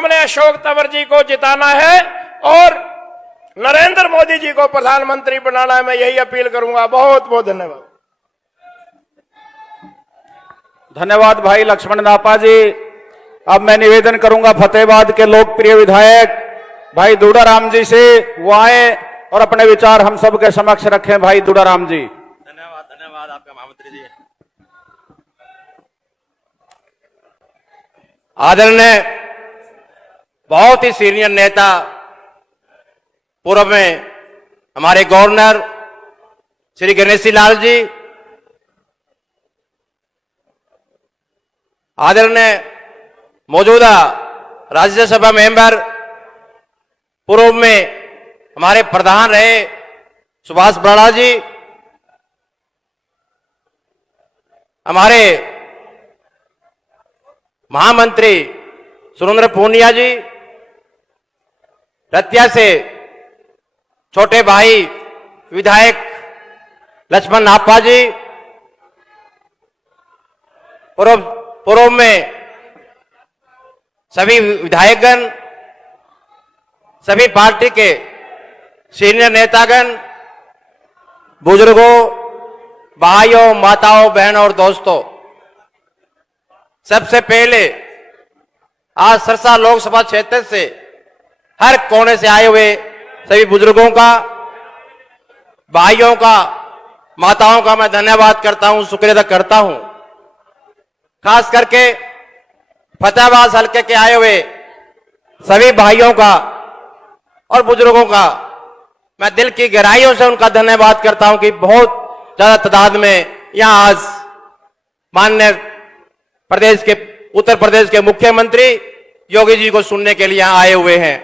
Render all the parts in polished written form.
हमने अशोक तंवर जी को जिताना है और नरेंद्र मोदी जी को प्रधानमंत्री बनाना है। मैं यही अपील करूंगा। बहुत बहुत धन्यवाद। धन्यवाद भाई लक्ष्मण नापा जी। अब मैं निवेदन करूंगा फतेहाबाद के लोकप्रिय विधायक भाई दूडाराम जी से, वो आए और अपने विचार हम सब के समक्ष रखें। भाई दूडाराम जी। धन्यवाद, धन्यवाद आपका महामंत्री जी। आदरणीय बहुत ही सीनियर नेता, पूर्व में हमारे गवर्नर श्री गणेशी लाल जी, आदरणीय मौजूदा राज्यसभा मेंबर, पूर्व में हमारे प्रधान रहे सुभाष बराड़ा जी, हमारे महामंत्री सुरेंद्र पूनिया जी, रतिया से छोटे भाई विधायक लक्ष्मण नापा जी, पूर्व में सभी विधायकगण, सभी पार्टी के सीनियर नेतागण, बुजुर्गों, भाइयों, माताओं, बहनों और दोस्तों, सबसे पहले आज सरसा लोकसभा क्षेत्र से हर कोने से आए हुए सभी बुजुर्गों का, भाइयों का, माताओं का मैं धन्यवाद करता हूं, शुक्रिया अदा करता हूं। खास करके फतेहाबाद हल्के के आए हुए सभी भाइयों का और बुजुर्गों का मैं दिल की गहराइयों से उनका धन्यवाद करता हूं कि बहुत ज्यादा तादाद में यहां आज माननीय उत्तर प्रदेश के मुख्यमंत्री योगी जी को सुनने के लिए यहां आए हुए हैं।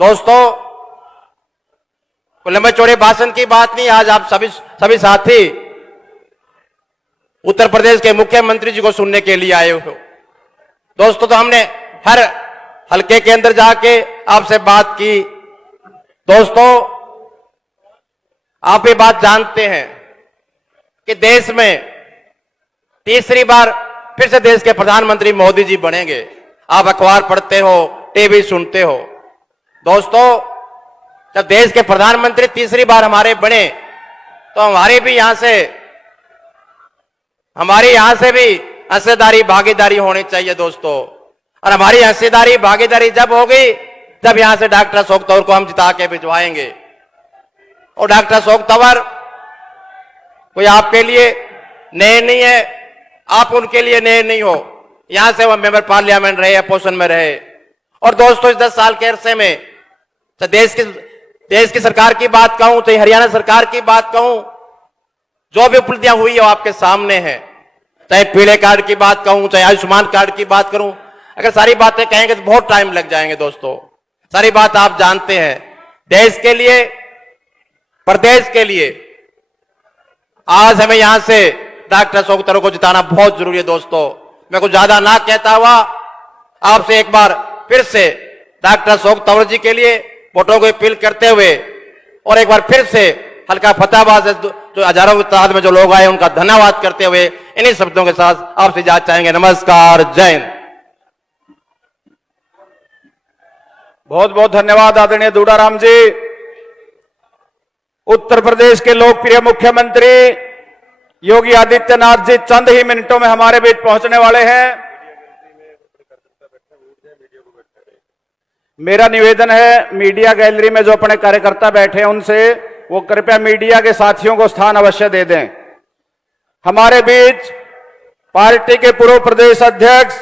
दोस्तों, लंबे चौड़े भाषण की बात नहीं, आज आप सभी साथी उत्तर प्रदेश के मुख्यमंत्री जी को सुनने के लिए आए हो। दोस्तों, तो हमने हर हल्के के अंदर जाके आपसे बात की। दोस्तों, आप ये बात जानते हैं कि देश में तीसरी बार फिर से देश के प्रधानमंत्री मोदी जी बनेंगे। आप अखबार पढ़ते हो, टीवी सुनते हो। दोस्तों, जब देश के प्रधानमंत्री तीसरी बार हमारे बने तो हमारी यहां से भी हिस्सेदारी भागीदारी होनी चाहिए दोस्तों। और हमारी हिस्सेदारी भागीदारी जब होगी जब यहां से डॉक्टर अशोक तंवर को हम जिता के भिजवाएंगे। और डॉक्टर अशोक तंवर कोई आपके लिए नए नहीं है, आप उनके लिए नए नहीं हो। यहां से वो मेंबर पार्लियामेंट रहे, अपोजिशन में रहे। और दोस्तों, इस 10 साल के अरसे में तो देश की सरकार की बात कहूं, चाहे हरियाणा सरकार की बात कहूं, जो भी उपलब्धियां हुई है वो आपके सामने है। चाहे पीले कार्ड की बात कहूं, चाहे आयुष्मान कार्ड की बात करूं, अगर सारी बातें कहेंगे तो बहुत टाइम लग जाएंगे दोस्तों। सारी बात आप जानते हैं। देश के लिए, प्रदेश के लिए आज हमें यहां से डॉक्टर अशोक तंवर को जिताना बहुत जरूरी है दोस्तों। मैं कुछ ज्यादा ना कहता हुआ आपसे एक बार फिर से डॉक्टर अशोक तंवर जी के लिए वोटों को अपील करते हुए और एक बार फिर से हल्का फतेहाबाद से जो हजारों की तादाद में जो लोग आए उनका धन्यवाद करते हुए इन्हीं शब्दों के साथ आपसे इजाजत चाहेंगे। नमस्कार, जय हिंद। बहुत बहुत धन्यवाद आदरणीय दूडाराम जी। उत्तर प्रदेश के लोकप्रिय मुख्यमंत्री योगी आदित्यनाथ जी चंद ही मिनटों में हमारे बीच पहुंचने वाले हैं। मेरा निवेदन है, मीडिया गैलरी में जो अपने कार्यकर्ता बैठे हैं उनसे वो कृपया मीडिया के साथियों को स्थान अवश्य दे दें। हमारे बीच पार्टी के पूर्व प्रदेश अध्यक्ष,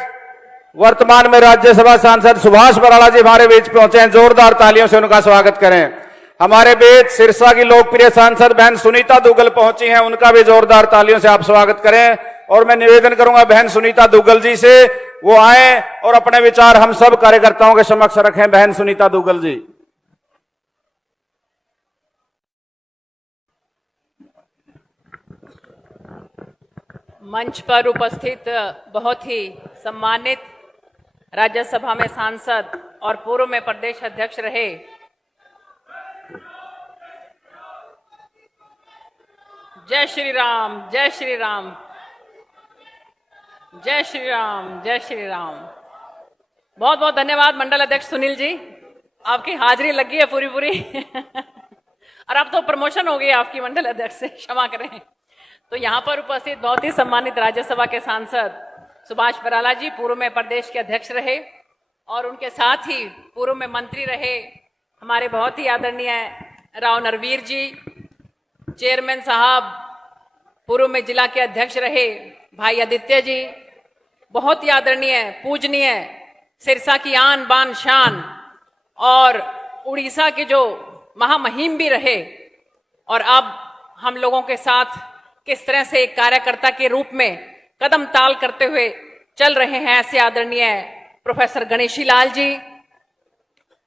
वर्तमान में राज्यसभा सांसद सुभाष बराड़ा जी हमारे बीच पहुंचे हैं। जोरदार तालियों से उनका स्वागत करें। हमारे बीच सिरसा की लोकप्रिय सांसद बहन सुनीता दुग्गल पहुंची हैं, उनका भी जोरदार तालियों से आप स्वागत करें। और मैं निवेदन करूंगा बहन सुनीता दुग्गल जी से वो आए और अपने विचार हम सब कार्यकर्ताओं के समक्ष रखें। बहन सुनीता दुग्गल जी। मंच पर उपस्थित बहुत ही सम्मानित राज्यसभा में सांसद और पूर्व में प्रदेश अध्यक्ष रहे जय श्री राम, जय श्री राम, जय श्री राम, जय श्री राम। बहुत बहुत धन्यवाद मंडल अध्यक्ष सुनील जी, आपकी हाजिरी लगी है पूरी पूरी और अब तो प्रमोशन हो गई आपकी मंडल अध्यक्ष से, क्षमा करें। तो यहाँ पर उपस्थित बहुत ही सम्मानित राज्यसभा के सांसद सुभाष बराला जी, पूर्व में प्रदेश के अध्यक्ष रहे और उनके साथ ही पूर्व में मंत्री रहे हमारे बहुत ही आदरणीय राव नरवीर जी, चेयरमैन साहब, पूर्व में जिला के अध्यक्ष रहे भाई आदित्य जी, बहुत ही आदरणीय पूजनीय सिरसा की आन बान शान और उड़ीसा के जो महामहिम भी रहे और अब हम लोगों के साथ किस तरह से एक कार्यकर्ता के रूप में कदम ताल करते हुए चल रहे हैं, ऐसे आदरणीय प्रोफेसर गणेशी लाल जी।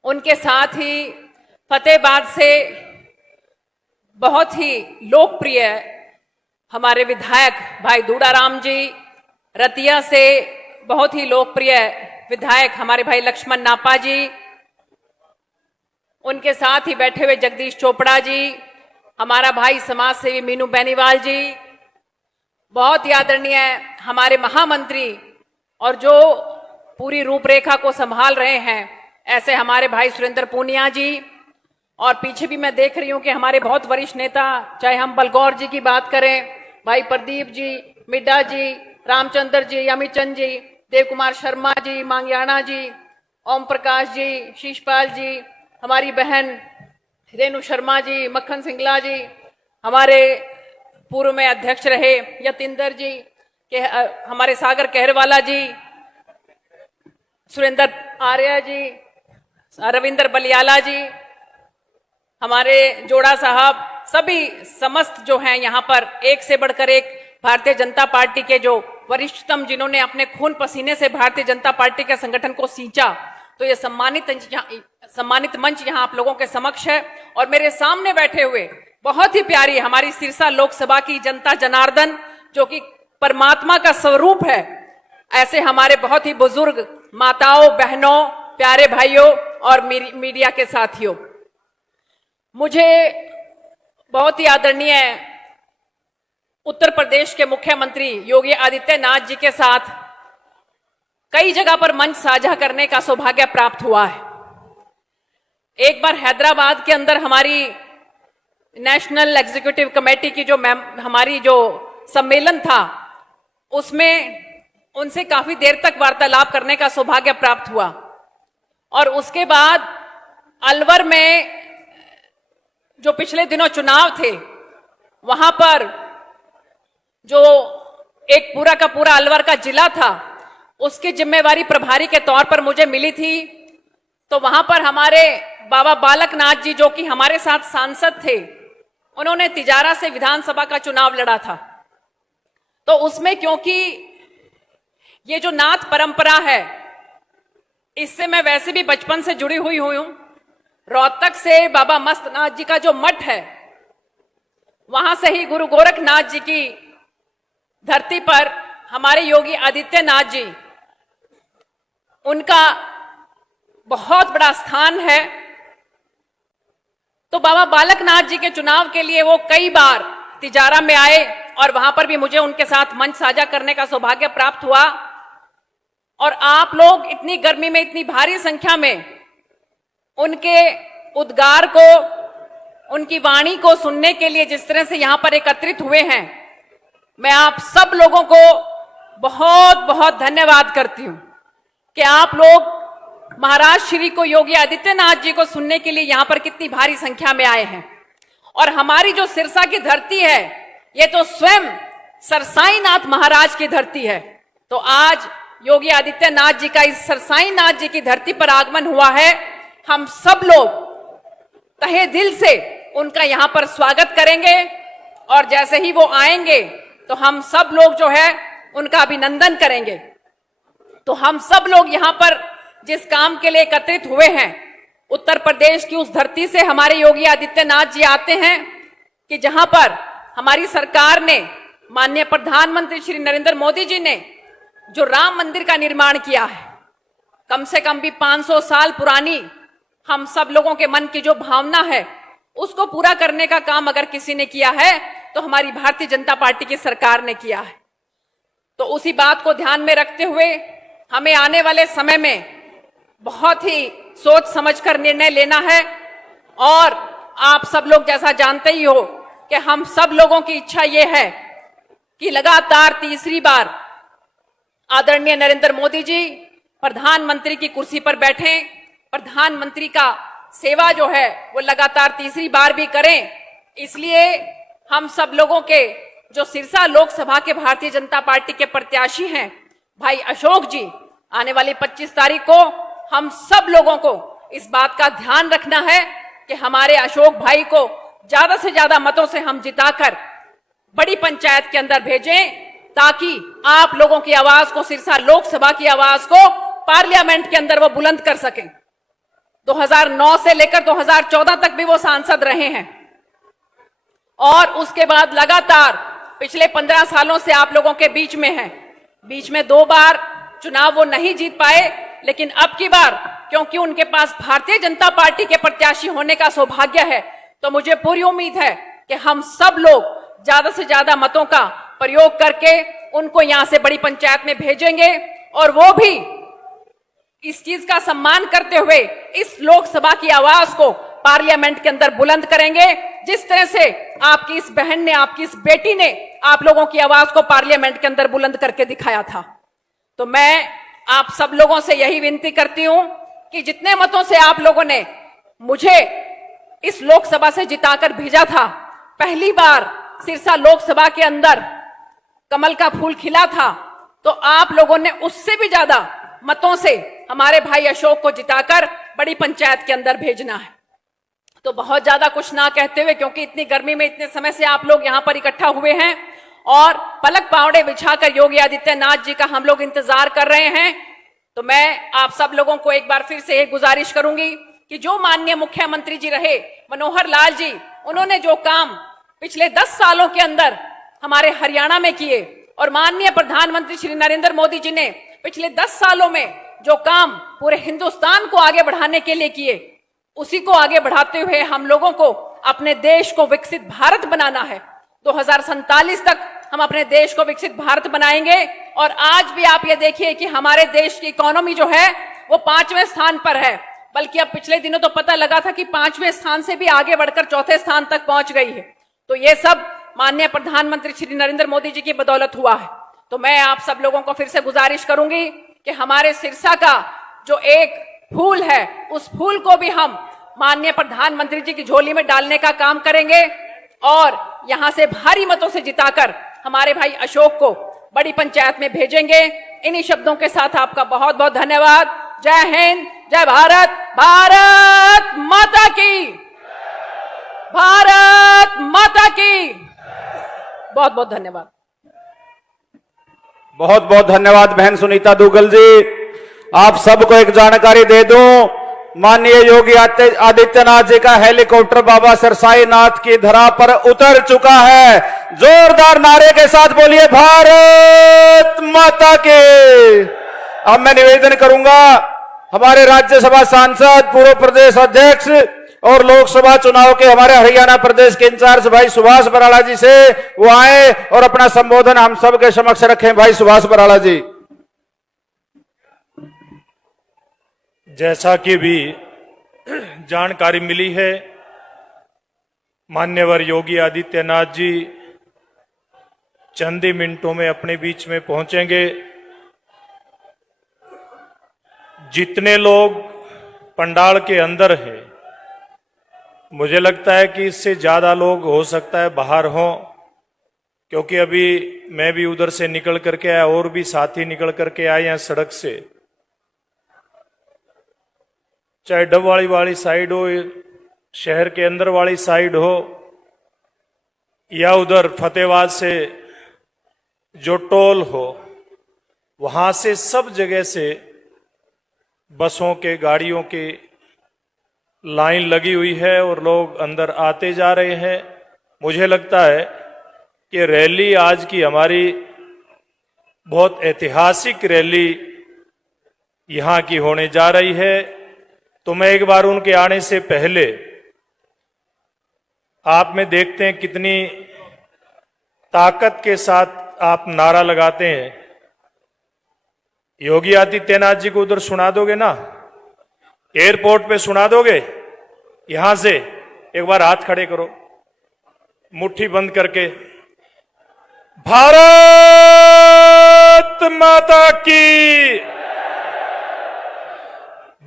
उनके साथ ही फतेहाबाद से बहुत ही लोकप्रिय हमारे विधायक भाई दूडाराम जी, रतिया से बहुत ही लोकप्रिय विधायक हमारे भाई लक्ष्मण नापा जी, उनके साथ ही बैठे हुए जगदीश चोपड़ा जी, हमारा भाई समाज सेवी मीनू बेनीवाल जी, बहुत ही आदरणीय हमारे महामंत्री और जो पूरी रूपरेखा को संभाल रहे हैं ऐसे हमारे भाई सुरेंद्र पूनिया जी, और पीछे भी मैं देख रही हूं कि हमारे बहुत वरिष्ठ नेता, चाहे हम बलगौर जी की बात करें, भाई प्रदीप जी, मिड्डा जी, रामचंद्र जी, अमित चंद जी, देव कुमार शर्मा जी, मांग्याना जी, ओम प्रकाश जी, शीशपाल जी, हमारी बहन रेणु शर्मा जी, मक्खन सिंगला जी, हमारे पूर्व में अध्यक्ष रहे यतिंदर जी, के हमारे सागर कहरवाला जी, सुरेंद्र आर्य जी, रविंद्र बलियाला जी, हमारे जोड़ा साहब, सभी समस्त जो हैं यहाँ पर एक से बढ़कर एक भारतीय जनता पार्टी के जो वरिष्ठतम, जिन्होंने अपने खून पसीने से भारतीय जनता पार्टी के संगठन को सींचा, तो ये सम्मानित मंच यहाँ आप लोगों के समक्ष है। और मेरे सामने बैठे हुए बहुत ही प्यारी हमारी सिरसा लोकसभा की जनता जनार्दन, जो कि परमात्मा का स्वरूप है, ऐसे हमारे बहुत ही बुजुर्ग माताओं, बहनों, प्यारे भाइयों और मीडिया के साथियों, मुझे बहुत ही आदरणीय उत्तर प्रदेश के मुख्यमंत्री योगी आदित्यनाथ जी के साथ कई जगह पर मंच साझा करने का सौभाग्य प्राप्त हुआ है। एक बार हैदराबाद के अंदर हमारी नेशनल एग्जीक्यूटिव कमेटी की जो हमारी जो सम्मेलन था, उसमें उनसे काफी देर तक वार्तालाप करने का सौभाग्य प्राप्त हुआ। और उसके बाद अलवर में जो पिछले दिनों चुनाव थे, वहां पर जो एक पूरा का पूरा अलवर का जिला था, उसकी जिम्मेवारी प्रभारी के तौर पर मुझे मिली थी। तो वहां पर हमारे बाबा बालकनाथ जी, जो कि हमारे साथ सांसद थे, उन्होंने तिजारा से विधानसभा का चुनाव लड़ा था। तो उसमें क्योंकि ये जो नाथ परंपरा है, इससे मैं वैसे भी बचपन से जुड़ी हुई हूं। रोहतक से बाबा मस्तनाथ जी का जो मठ है, वहां से ही गुरु गोरखनाथ जी की धरती पर हमारे योगी आदित्यनाथ जी, उनका बहुत बड़ा स्थान है। तो बाबा बालकनाथ जी के चुनाव के लिए वो कई बार तिजारा में आए और वहां पर भी मुझे उनके साथ मंच साझा करने का सौभाग्य प्राप्त हुआ। और आप लोग इतनी गर्मी में इतनी भारी संख्या में उनके उद्गार को, उनकी वाणी को सुनने के लिए जिस तरह से यहां पर एकत्रित हुए हैं, मैं आप सब लोगों को बहुत बहुत धन्यवाद करती हूं कि आप लोग महाराज श्री को, योगी आदित्यनाथ जी को सुनने के लिए यहां पर कितनी भारी संख्या में आए हैं। और हमारी जो सिरसा की धरती है, ये तो स्वयं सरसाईनाथ महाराज की धरती है। तो आज योगी आदित्यनाथ जी का इस सरसाईनाथ जी की धरती पर आगमन हुआ है। हम सब लोग तहे दिल से उनका यहां पर स्वागत करेंगे और जैसे ही वो आएंगे तो हम सब लोग जो है उनका अभिनंदन करेंगे। तो हम सब लोग यहां पर जिस काम के लिए एकत्रित हुए हैं, उत्तर प्रदेश की उस धरती से हमारे योगी आदित्यनाथ जी आते हैं कि जहां पर हमारी सरकार ने, माननीय प्रधानमंत्री श्री नरेंद्र मोदी जी ने जो राम मंदिर का निर्माण किया है, कम से कम भी 500 साल पुरानी हम सब लोगों के मन की जो भावना है, उसको पूरा करने का काम अगर किसी ने किया है तो हमारी भारतीय जनता पार्टी की सरकार ने किया है। तो उसी बात को ध्यान में रखते हुए हमें आने वाले समय में बहुत ही सोच समझकर निर्णय लेना है। और आप सब लोग जैसा जानते ही हो कि हम सब लोगों की इच्छा ये है कि लगातार तीसरी बार आदरणीय नरेंद्र मोदी जी प्रधानमंत्री की कुर्सी पर बैठें, प्रधानमंत्री का सेवा जो है वो लगातार तीसरी बार भी करें। इसलिए हम सब लोगों के जो सिरसा लोकसभा के भारतीय जनता पार्टी के प्रत्याशी हैं भाई अशोक जी, आने वाली 25 तारीख को हम सब लोगों को इस बात का ध्यान रखना है कि हमारे अशोक भाई को ज्यादा से ज्यादा मतों से हम जिताकर बड़ी पंचायत के अंदर भेजें, ताकि आप लोगों की आवाज को, सिरसा लोकसभा की आवाज को पार्लियामेंट के अंदर वो बुलंद कर सकें। 2009 से लेकर 2014 तक भी वो सांसद रहे हैं और उसके बाद लगातार पिछले 15 सालों से आप लोगों के बीच में हैं। बीच में 2 बार चुनाव वो नहीं जीत पाए, लेकिन अब की बार क्योंकि उनके पास भारतीय जनता पार्टी के प्रत्याशी होने का सौभाग्य है, तो मुझे पूरी उम्मीद है कि हम सब लोग ज्यादा से ज्यादा मतों का प्रयोग करके उनको यहां से बड़ी पंचायत में भेजेंगे और वो भी इस चीज का सम्मान करते हुए इस लोकसभा की आवाज को पार्लियामेंट के अंदर बुलंद करेंगे, जिस तरह से आपकी इस बहन ने, आपकी इस बेटी ने आप लोगों की आवाज को पार्लियामेंट के अंदर बुलंद करके दिखाया था। तो मैं आप सब लोगों से यही विनती करती हूं कि जितने मतों से आप लोगों ने मुझे इस लोकसभा से जिताकर भेजा था, पहली बार सिरसा लोकसभा के अंदर कमल का फूल खिला था, तो आप लोगों ने उससे भी ज्यादा मतों से हमारे भाई अशोक को जिताकर बड़ी पंचायत के अंदर भेजना है। तो बहुत ज्यादा कुछ ना कहते हुए, क्योंकि इतनी गर्मी में इतने समय से आप लोग यहां पर इकट्ठा हुए हैं और पलक पावड़े बिछाकर योगी आदित्यनाथ जी का हम लोग इंतजार कर रहे हैं, तो मैं आप सब लोगों को एक बार फिर से एक गुजारिश करूंगी कि जो माननीय मुख्यमंत्री जी रहे मनोहर लाल जी, उन्होंने जो काम पिछले 10 सालों के अंदर हमारे हरियाणा में किए और माननीय प्रधानमंत्री श्री नरेंद्र मोदी जी ने पिछले 10 सालों में जो काम पूरे हिंदुस्तान को आगे बढ़ाने के लिए किए, उसी को आगे बढ़ाते हुए हम लोगों को अपने देश को विकसित भारत बनाना है। 2047 तक हम अपने देश को विकसित भारत बनाएंगे। और आज भी आप ये देखिए कि हमारे देश की इकोनॉमी जो है वो 5वें स्थान पर है, बल्कि अब पिछले दिनों तो पता लगा था कि 5वें स्थान से भी आगे बढ़कर 4थे स्थान तक पहुंच गई है। तो ये सब माननीय प्रधानमंत्री श्री नरेंद्र मोदी जी की बदौलत हुआ है। तो मैं आप सब लोगों को फिर से गुजारिश करूंगी कि हमारे सिरसा का जो एक फूल है, उस फूल को भी हम माननीय प्रधानमंत्री जी की झोली में डालने का काम करेंगे और यहां से भारी मतों से जिताकर हमारे भाई अशोक को बड़ी पंचायत में भेजेंगे। इन्हीं शब्दों के साथ आपका बहुत बहुत धन्यवाद। जय हिंद, जय भारत, भारत माता की, भारत माता की। बहुत बहुत धन्यवाद। बहुत बहुत धन्यवाद बहन सुनीता दुग्गल जी। आप सबको एक जानकारी दे दूं, माननीय योगी आदित्यनाथ जी का हेलीकॉप्टर बाबा सरसाई नाथ की धरा पर उतर चुका है। जोरदार नारे के साथ बोलिए भारत माता के। अब मैं निवेदन करूंगा हमारे राज्यसभा सांसद, पूर्व प्रदेश अध्यक्ष और लोकसभा चुनाव के हमारे हरियाणा प्रदेश के इंचार्ज भाई सुभाष बराला जी से, वो आए और अपना संबोधन हम सबके समक्ष रखें। भाई सुभाष बराला जी। जैसा कि भी जानकारी मिली है, मान्यवर योगी आदित्यनाथ जी चंद ही मिनटों में अपने बीच में पहुंचेंगे। जितने लोग पंडाल के अंदर हैं, मुझे लगता है कि इससे ज्यादा लोग हो सकता है बाहर हों, क्योंकि अभी मैं भी उधर से निकल करके आया और भी साथी निकल करके आए हैं सड़क से। चाहे डबवाड़ी वाली साइड हो, शहर के अंदर वाली साइड हो, या उधर फतेहाबाद से जो टोल हो, वहां से सब जगह से बसों के, गाड़ियों की लाइन लगी हुई है और लोग अंदर आते जा रहे हैं। मुझे लगता है कि रैली आज की हमारी बहुत ऐतिहासिक रैली यहां की होने जा रही है। तो मैं एक बार उनके आने से पहले आप में देखते हैं कितनी ताकत के साथ आप नारा लगाते हैं। योगी आदित्यनाथ जी को उधर सुना दोगे ना, एयरपोर्ट पे सुना दोगे? यहां से एक बार हाथ खड़े करो, मुट्ठी बंद करके। भारत माता की,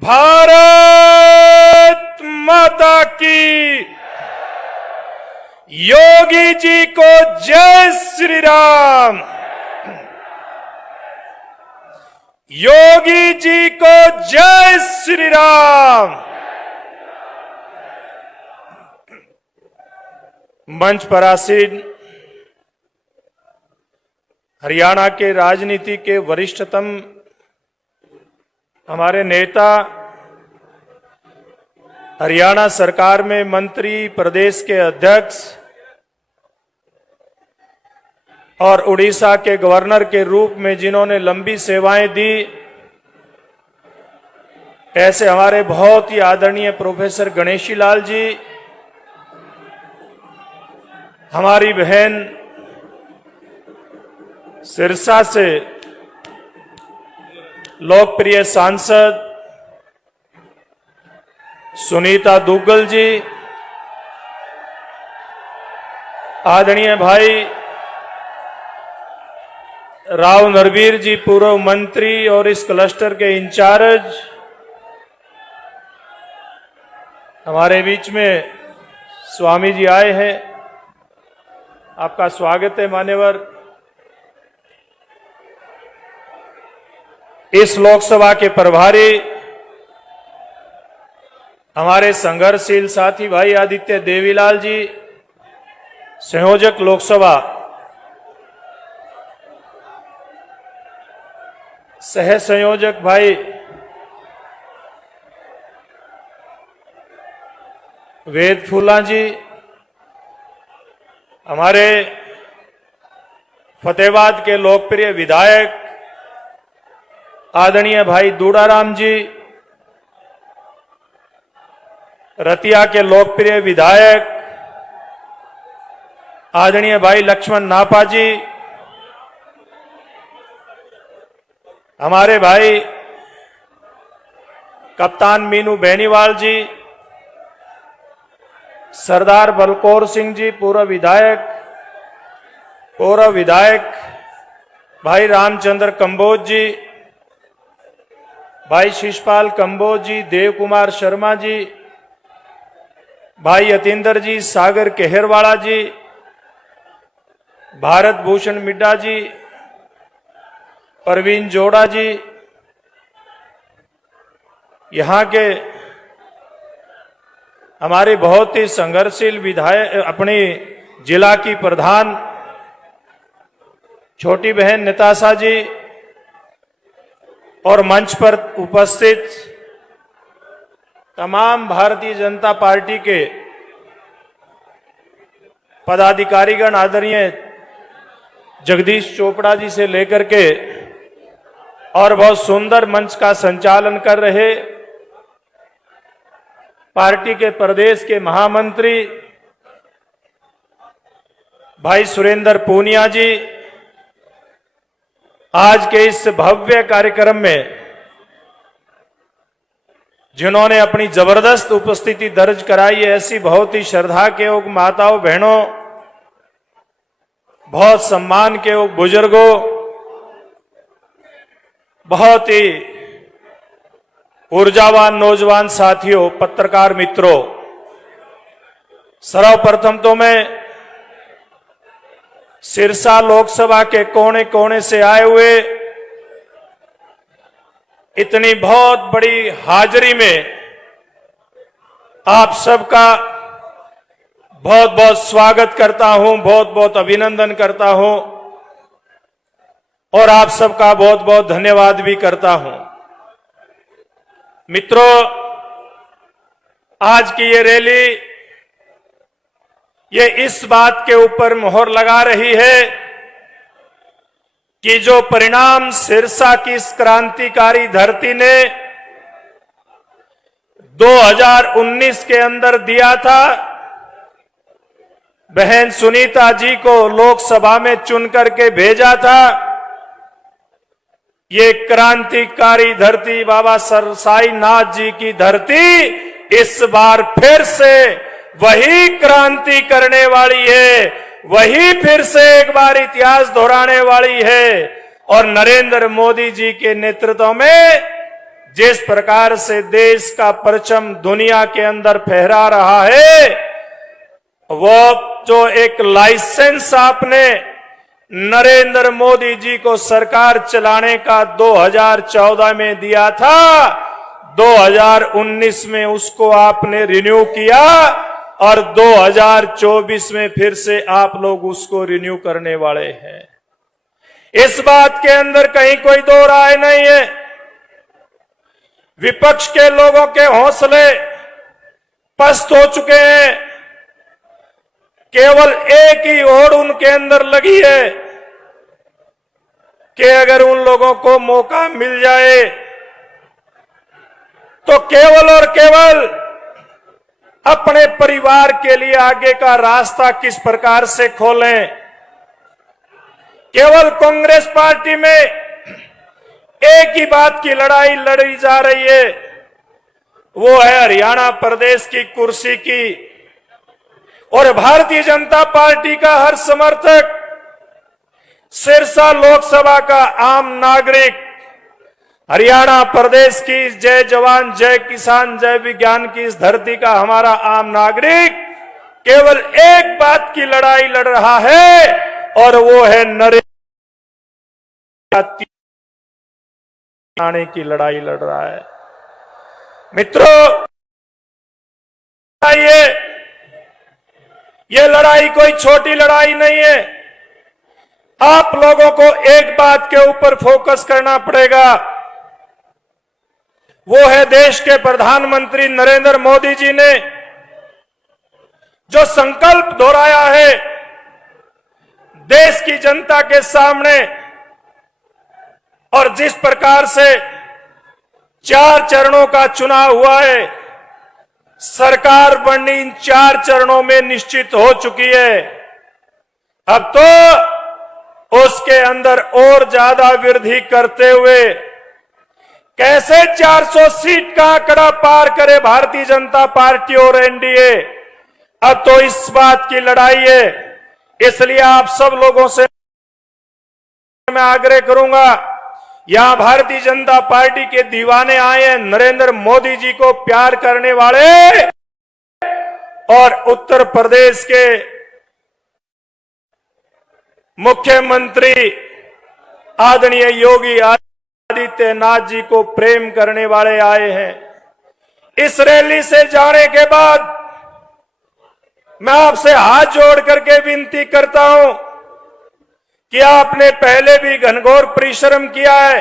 भारत माता की, योगी जी को जय श्री राम, योगी जी को जय श्री राम। मंच पर आसीन हरियाणा के राजनीति के वरिष्ठतम हमारे नेता, हरियाणा सरकार में मंत्री, प्रदेश के अध्यक्ष और उड़ीसा के गवर्नर के रूप में जिन्होंने लंबी सेवाएं दी, ऐसे हमारे बहुत ही आदरणीय प्रोफेसर गणेशी लाल जी, हमारी बहन सिरसा से लोकप्रिय सांसद सुनीता दुग्गल जी, आदरणीय भाई राव नरवीर जी, पूर्व मंत्री और इस क्लस्टर के इंचार्ज, हमारे बीच में स्वामी जी आए हैं, आपका स्वागत है मान्यवर। इस लोकसभा के प्रभारी हमारे संघर्षशील साथी भाई आदित्य देवीलाल जी, संयोजक लोकसभा, सह संयोजक भाई वेद फूला जी, हमारे फतेहाबाद के लोकप्रिय विधायक आदरणीय भाई दूड़ाराम जी, रतिया के लोकप्रिय विधायक आदरणीय भाई लक्ष्मण नापा जी, हमारे भाई कप्तान मीनू बेनीवाल जी, सरदार बलकौर सिंह जी, पूर्व विधायक भाई रामचंद्र कंबोज जी, भाई शिषपाल कंबोज जी, देव कुमार शर्मा जी, भाई यतीन्द्र जी, सागर केहरवाड़ा जी, भारत भूषण मिड्डा जी, परवीन जोड़ा जी, यहाँ के हमारे बहुत ही संघर्षशील विधायक, अपनी जिला की प्रधान छोटी बहन निताशा जी, और मंच पर उपस्थित तमाम भारतीय जनता पार्टी के पदाधिकारीगण, आदरणीय जगदीश चोपड़ा जी से लेकर के और बहुत सुंदर मंच का संचालन कर रहे पार्टी के प्रदेश के महामंत्री भाई सुरेंद्र पूनिया जी, आज के इस भव्य कार्यक्रम में जिन्होंने अपनी जबरदस्त उपस्थिति दर्ज कराई है, ऐसी बहुत ही श्रद्धा के योग माताओं बहनों, बहुत सम्मान के योग बुजुर्गों, बहुत ही ऊर्जावान नौजवान साथियों, पत्रकार मित्रों, सर्वप्रथम तो मैं सिरसा लोकसभा के कोने कोने से आए हुए इतनी बहुत बड़ी हाजिरी में आप सबका बहुत बहुत स्वागत करता हूं, बहुत बहुत अभिनंदन करता हूं और आप सबका बहुत बहुत धन्यवाद भी करता हूं। मित्रों, आज की ये रैली ये इस बात के ऊपर मोहर लगा रही है कि जो परिणाम सिरसा की इस क्रांतिकारी धरती ने 2019 के अंदर दिया था, बहन सुनीता जी को लोकसभा में चुन करके भेजा था, ये क्रांतिकारी धरती बाबा सरसाई नाथ जी की धरती इस बार फिर से वही क्रांति करने वाली है, वही फिर से एक बार इतिहास दोहराने वाली है। और नरेंद्र मोदी जी के नेतृत्व में जिस प्रकार से देश का परचम दुनिया के अंदर फहरा रहा है, वो जो एक लाइसेंस आपने नरेंद्र मोदी जी को सरकार चलाने का 2014 में दिया था, 2019 में उसको आपने रिन्यू किया और 2024 में फिर से आप लोग उसको रिन्यू करने वाले हैं। इस बात के अंदर कहीं कोई दो राय नहीं है। विपक्ष के लोगों के हौसले पस्त हो चुके हैं। केवल एक ही होड़ उनके अंदर लगी है कि अगर उन लोगों को मौका मिल जाए तो केवल और केवल अपने परिवार के लिए आगे का रास्ता किस प्रकार से खोलें। केवल कांग्रेस पार्टी में एक ही बात की लड़ाई लड़ी जा रही है, वो है हरियाणा प्रदेश की कुर्सी की। और भारतीय जनता पार्टी का हर समर्थक, सिरसा लोकसभा का आम नागरिक, हरियाणा प्रदेश की जय जवान जय किसान जय विज्ञान की इस धरती का हमारा आम नागरिक केवल एक बात की लड़ाई लड़ रहा है और वो है नरेंद्र की लड़ाई लड़ रहा है। मित्रों, ये लड़ाई कोई छोटी लड़ाई नहीं है। आप लोगों को एक बात के ऊपर फोकस करना पड़ेगा, वो है देश के प्रधानमंत्री नरेंद्र मोदी जी ने जो संकल्प दोहराया है देश की जनता के सामने, और जिस प्रकार से 4 चरणों का चुनाव हुआ है, सरकार बननी इन 4 चरणों में निश्चित हो चुकी है। अब तो उसके अंदर और ज्यादा वृद्धि करते हुए कैसे 400 सीट का आंकड़ा पार करे भारतीय जनता पार्टी और एनडीए, अब तो इस बात की लड़ाई है। इसलिए आप सब लोगों से मैं आग्रह करूंगा, यहां भारतीय जनता पार्टी के दीवाने आए हैं, नरेंद्र मोदी जी को प्यार करने वाले, और उत्तर प्रदेश के मुख्यमंत्री आदरणीय योगी आदित्यनाथ जी को प्रेम करने वाले आए हैं। इस रैली से जाने के बाद मैं आपसे हाथ जोड़ करके विनती करता हूं कि आपने पहले भी घनघोर परिश्रम किया है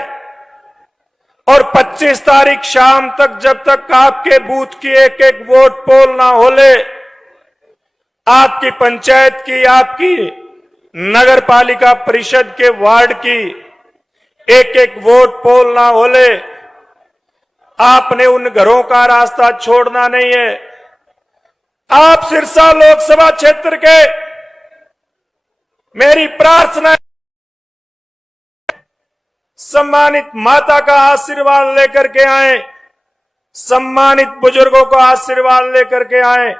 और 25 तारीख शाम तक जब तक आपके बूथ की एक एक वोट पोल ना होले, आपकी पंचायत की, आपकी नगर पालिका परिषद के वार्ड की एक एक वोट पोल ना होले, आपने उन घरों का रास्ता छोड़ना नहीं है। आप सिरसा लोकसभा क्षेत्र के, मेरी प्रार्थना सम्मानित माता का आशीर्वाद लेकर के आए, सम्मानित बुजुर्गों का आशीर्वाद लेकर के आए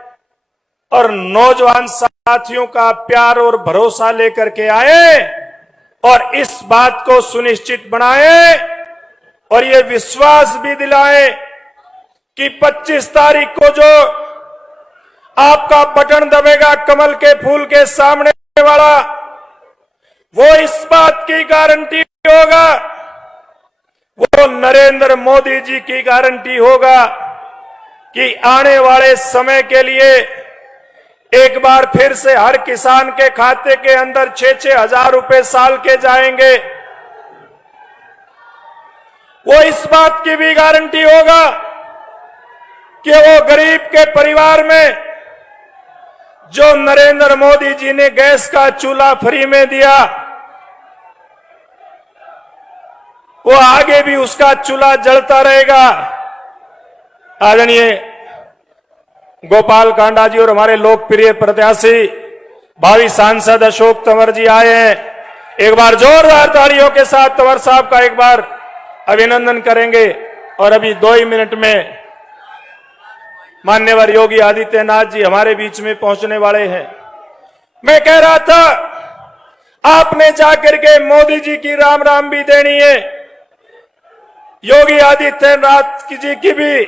और नौजवान साथियों का प्यार और भरोसा लेकर के आए और इस बात को सुनिश्चित बनाए और ये विश्वास भी दिलाए कि 25 तारीख को जो आपका बटन दबेगा कमल के फूल के सामने वाला, वो इस बात की गारंटी होगा, वो नरेंद्र मोदी जी की गारंटी होगा कि आने वाले समय के लिए एक बार फिर से हर किसान के खाते के अंदर 6-6 हजार रुपए साल के जाएंगे। वो इस बात की भी गारंटी होगा कि वो गरीब के परिवार में जो नरेंद्र मोदी जी ने गैस का चूल्हा फ्री में दिया, वो आगे भी उसका चूल्हा जलता रहेगा। आदरणीय गोपाल कांडा जी और हमारे लोकप्रिय प्रत्याशी भावी सांसद अशोक तंवर जी आए हैं। एक बार जोरदार तालियों के साथ तंवर साहब का एक बार अभिनंदन करेंगे। और अभी 2 ही मिनट में मान्यवर योगी आदित्यनाथ जी हमारे बीच में पहुंचने वाले हैं। मैं कह रहा था आपने जाकर के मोदी जी की राम राम भी देनी है, योगी आदित्यनाथ जी की भी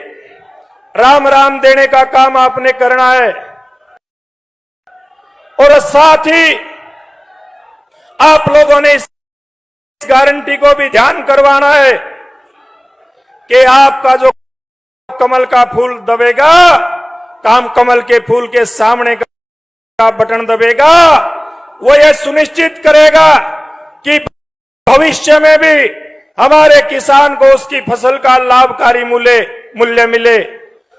राम राम देने का काम आपने करना है। और साथ ही आप लोगों ने इस गारंटी को भी ध्यान करवाना है कि आपका जो कमल का फूल दबेगा, काम कमल के फूल के सामने का बटन दबेगा, वो ये सुनिश्चित करेगा कि भविष्य में भी हमारे किसान को उसकी फसल का लाभकारी मूल्य मिले।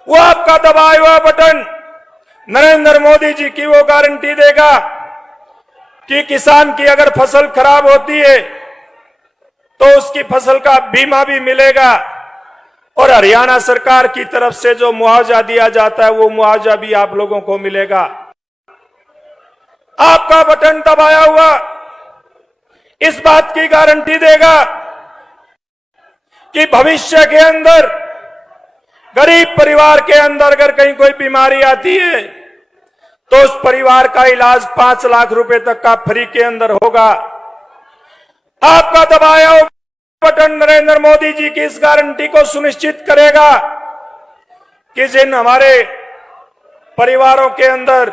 वो आपका दबाया हुआ बटन नरेंद्र मोदी जी की वो गारंटी देगा कि किसान की अगर फसल खराब होती है तो उसकी फसल का बीमा भी मिलेगा, और हरियाणा सरकार की तरफ से जो मुआवजा दिया जाता है वो मुआवजा भी आप लोगों को मिलेगा। आपका बटन दबाया हुआ इस बात की गारंटी देगा कि भविष्य के अंदर गरीब परिवार के अंदर अगर कहीं कोई बीमारी आती है तो उस परिवार का इलाज 5 लाख रुपए तक का फ्री के अंदर होगा। आपका दबाया हुआ बटन नरेंद्र मोदी जी की इस गारंटी को सुनिश्चित करेगा कि जिन हमारे परिवारों के अंदर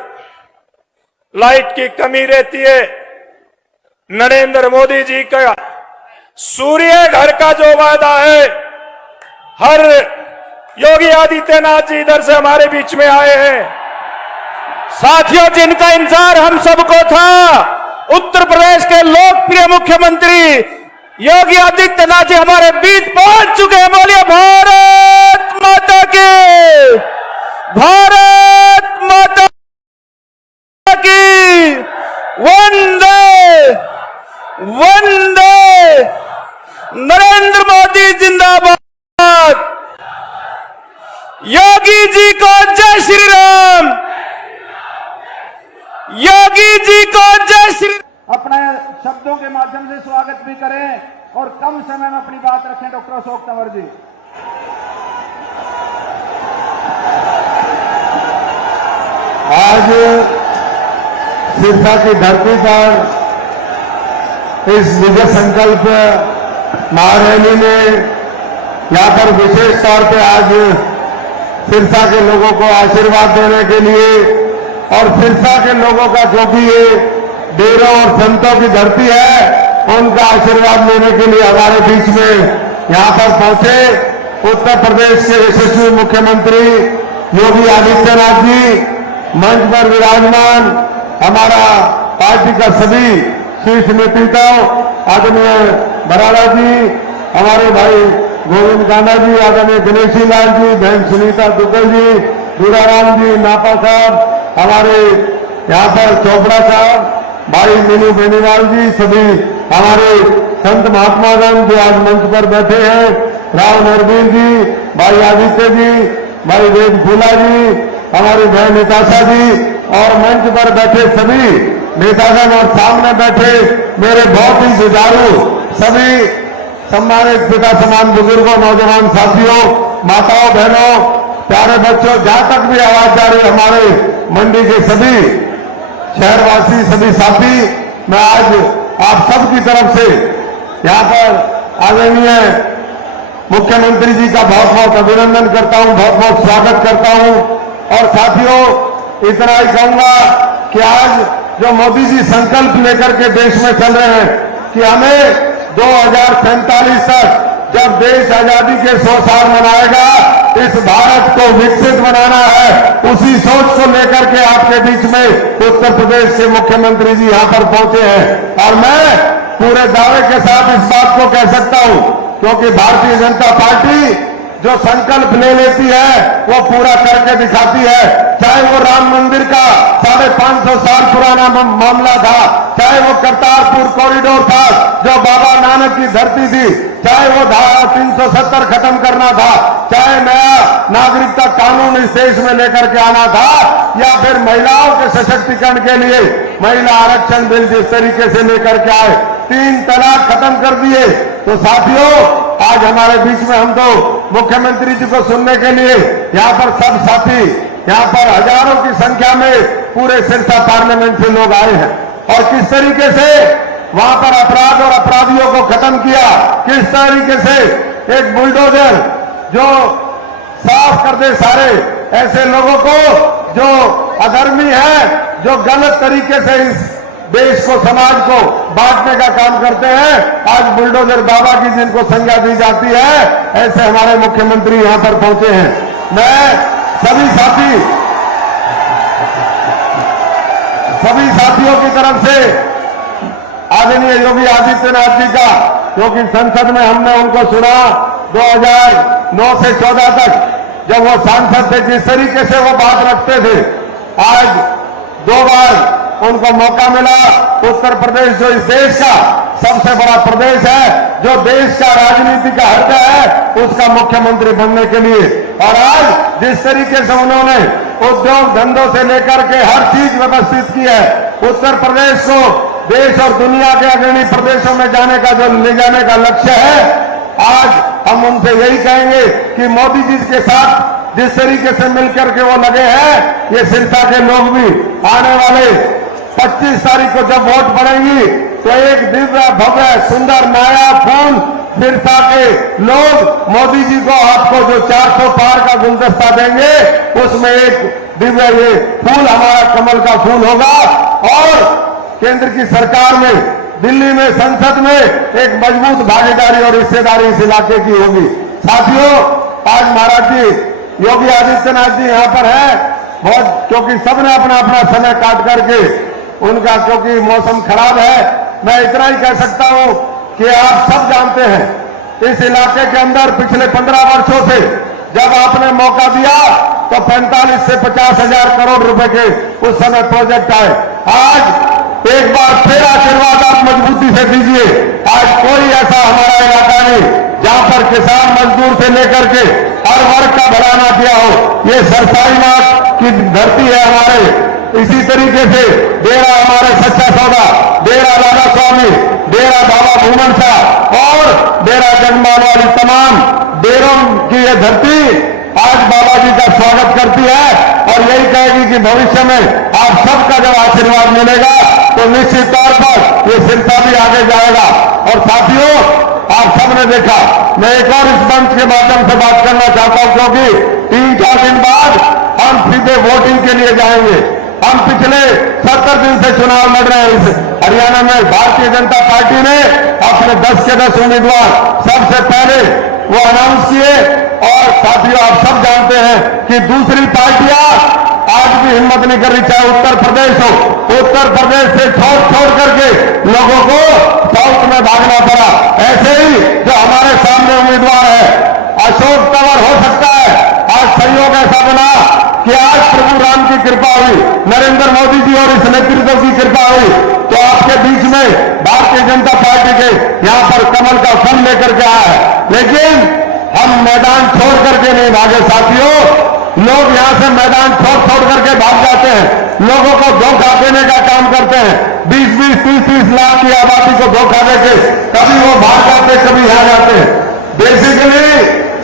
लाइट की कमी रहती है, नरेंद्र मोदी जी का सूर्य घर का जो वादा है, हर योगी आदित्यनाथ जी इधर से हमारे बीच में आए हैं। साथियों, जिनका इंतजार हम सबको था, उत्तर प्रदेश के लोकप्रिय मुख्यमंत्री योगी आदित्यनाथ जी हमारे बीच पहुंच चुके हैं। बोलिए भारत माता की, भारत माता की, वंदे वंदे, नरेंद्र मोदी जिंदाबाद, योगी जी को जय श्री राम, योगी जी को जय श्री। अपने शब्दों के माध्यम से स्वागत भी करें और कम समय में अपनी बात रखें डॉक्टर अशोक तंवर जी। आज सिरसा की धरती पर इस विजय संकल्प महारैली में यहाँ पर विशेष तौर पे आज सिरसा के लोगों को आशीर्वाद देने के लिए और सिरसा के लोगों का जो भी ये डेरों और संतों की धरती है उनका आशीर्वाद लेने के लिए हमारे बीच में यहाँ पर पहुंचे उत्तर प्रदेश के यशस्वी मुख्यमंत्री योगी आदित्यनाथ जी, मंच पर विराजमान हमारा पार्टी का सभी शीर्ष नेतृत्व, आदरणीय बराला जी, हमारे भाई गोविंद कांडा जी, आदरणीय गणेशी लाल जी, बहन सुनीता दुग्गल जी, दूराराम जी, नापा साहब, हमारे यहाँ पर चोपड़ा साहब, भाई मीनू बेनीवाल जी, सभी हमारे संत महात्मागण जो आज मंच पर बैठे हैं, राव नरवीर जी, भाई आदित्य जी, भाई वेद फूला जी, हमारी बहन निताशा जी और मंच पर बैठे सभी नेतागण और सामने बैठे मेरे बहुत ही जुझारू सभी सम्मानित पिता समान बुजुर्गों, नौजवान साथियों, माताओं, बहनों, प्यारे बच्चों, जहां तक भी आवाज जा रही हमारे मंडी के सभी शहरवासी, सभी साथी, मैं आज आप सब की तरफ से यहाँ पर आदरणीय मुख्यमंत्री जी का बहुत बहुत अभिनंदन करता हूँ, बहुत बहुत स्वागत करता हूँ। और साथियों, इतना ही कहूंगा कि आज जो मोदी जी संकल्प लेकर के देश में चल रहे हैं कि हमें 2047 तक जब देश आजादी के 100 साल मनाएगा, इस भारत को विकसित बनाना है, उसी सोच को लेकर के आपके बीच में उत्तर प्रदेश के मुख्यमंत्री जी यहां पर पहुंचे हैं। और मैं पूरे दावे के साथ इस बात को कह सकता हूं, क्योंकि भारतीय जनता पार्टी जो संकल्प ले लेती है वो पूरा करके दिखाती है। चाहे वो राम मंदिर का 550 साल पुराना मामला था, चाहे वो करतारपुर कॉरिडोर था जो बाबा नानक की धरती थी, चाहे वो धारा 370 खत्म करना था, चाहे नया नागरिकता कानून इस देश में लेकर के आना था, या फिर महिलाओं के सशक्तिकरण के लिए महिला आरक्षण बिल जिस तरीके से लेकर के आए, 3 तलाक खत्म कर दिए। तो साथियों, आज हमारे बीच में हम तो मुख्यमंत्री जी को सुनने के लिए यहाँ पर सब साथी, यहाँ पर हजारों की संख्या में पूरे सिरसा पार्लियामेंट से लोग आए हैं और किस तरीके से वहां पर अपराध और अपराधियों को खत्म किया, किस तरीके से एक बुलडोजर जो साफ कर दे सारे ऐसे लोगों को जो अधर्मी है, जो गलत तरीके से इस देश को, समाज को बांटने का काम करते हैं, आज बुलडोजर बाबा की जिनको संज्ञा दी जाती है, ऐसे हमारे मुख्यमंत्री यहां पर पहुंचे हैं। मैं सभी साथियों की तरफ से आदरणीय योगी आदित्यनाथ जी का, क्योंकि संसद में हमने उनको सुना 2009 से 14 तक जब वो सांसद थे, जिस तरीके से वो बात रखते थे, आज 2 बार उनको मौका मिला। उत्तर प्रदेश जो इस देश का सबसे बड़ा प्रदेश है, जो देश का राजनीति का हृदय है, उसका मुख्यमंत्री बनने के लिए, और आज जिस तरीके से उन्होंने उद्योग धंधों से लेकर के हर चीज व्यवस्थित की है, उत्तर प्रदेश को देश और दुनिया के अग्रणी प्रदेशों में जाने का जो ले जाने का लक्ष्य है, आज हम उनसे यही कहेंगे कि मोदी जी के साथ जिस तरीके से मिलकर के वो लगे हैं, ये सिरसा के लोग भी आने वाले 25 तारीख को जब वोट पड़ेंगी तो एक दिव्य भव्य सुंदर नया फूल सिरसा के लोग मोदी जी को, आपको जो 400 पार का गुलदस्ता देंगे, उसमें एक दिव्य ये फूल हमारा कमल का फूल होगा और केंद्र की सरकार में, दिल्ली में, संसद में एक मजबूत भागीदारी और हिस्सेदारी इस इलाके की होगी। साथियों, आज महाराज जी योगी आदित्यनाथ जी यहाँ पर है, बहुत, क्योंकि सबने अपना अपना समय काट करके उनका, क्योंकि मौसम खराब है, मैं इतना ही कह सकता हूं कि आप सब जानते हैं इस इलाके के अंदर पिछले 15 वर्षों से जब आपने मौका दिया तो 45 से 50 हजार करोड़ रुपए के उस समय प्रोजेक्ट आए। आज एक बार फिर आशीर्वाद आप मजबूती से दीजिए। आज कोई ऐसा हमारा इलाका नहीं जहां पर किसान मजदूर से लेकर के हर वर्ग का भला ना किया हो। ये सरसाईनाथ की धरती है हमारे। इसी तरीके से डेरा हमारे सच्चा सौदा, डेरा राधा स्वामी, डेरा बाबा भूमन शाह और डेरा जगमान वाली तमाम डेरों की ये धरती आज बाबा जी का स्वागत करती है और यही कहेगी कि भविष्य में आप सबका जब आशीर्वाद मिलेगा तो निश्चित तौर पर ये सिरसा भी आगे जाएगा। और साथियों, आप सबने देखा, मैं एक और इस मंच के माध्यम से बात करना चाहता हूं, क्योंकि 3-4 दिन बाद हम सीधे वोटिंग के लिए जाएंगे। हम पिछले 70 दिन से चुनाव लड़ रहे हैं। इस हरियाणा में भारतीय जनता पार्टी ने अपने 10 के 10 उम्मीदवार सबसे पहले वो अनाउंस किए और साथियों, आप सब जानते हैं कि दूसरी पार्टियां आज भी हिम्मत नहीं कर रही, चाहे उत्तर प्रदेश हो। उत्तर प्रदेश से छोड़ करके लोगों को साउथ में भागना पड़ा। ऐसे ही जो हमारे सामने उम्मीदवार है अशोक तंवर, हो सकता है आज संयोग ऐसा बना कि आज प्रभु राम की कृपा हुई, नरेंद्र मोदी जी और इस नेतृत्व की कृपा हुई, तो आपके बीच में भारतीय जनता पार्टी के यहाँ पर कमल का फूल लेकर के आया है। लेकिन हम मैदान छोड़ करके नहीं भागे साथियों। लोग यहाँ से मैदान छोड़ करके भाग जाते हैं, लोगों को धोखा देने का काम करते हैं। 20-20, 30-30 लाख की आबादी को धोखा देके कभी वो भाग जाते, कभी यहाँ जाते हैं। बेसिकली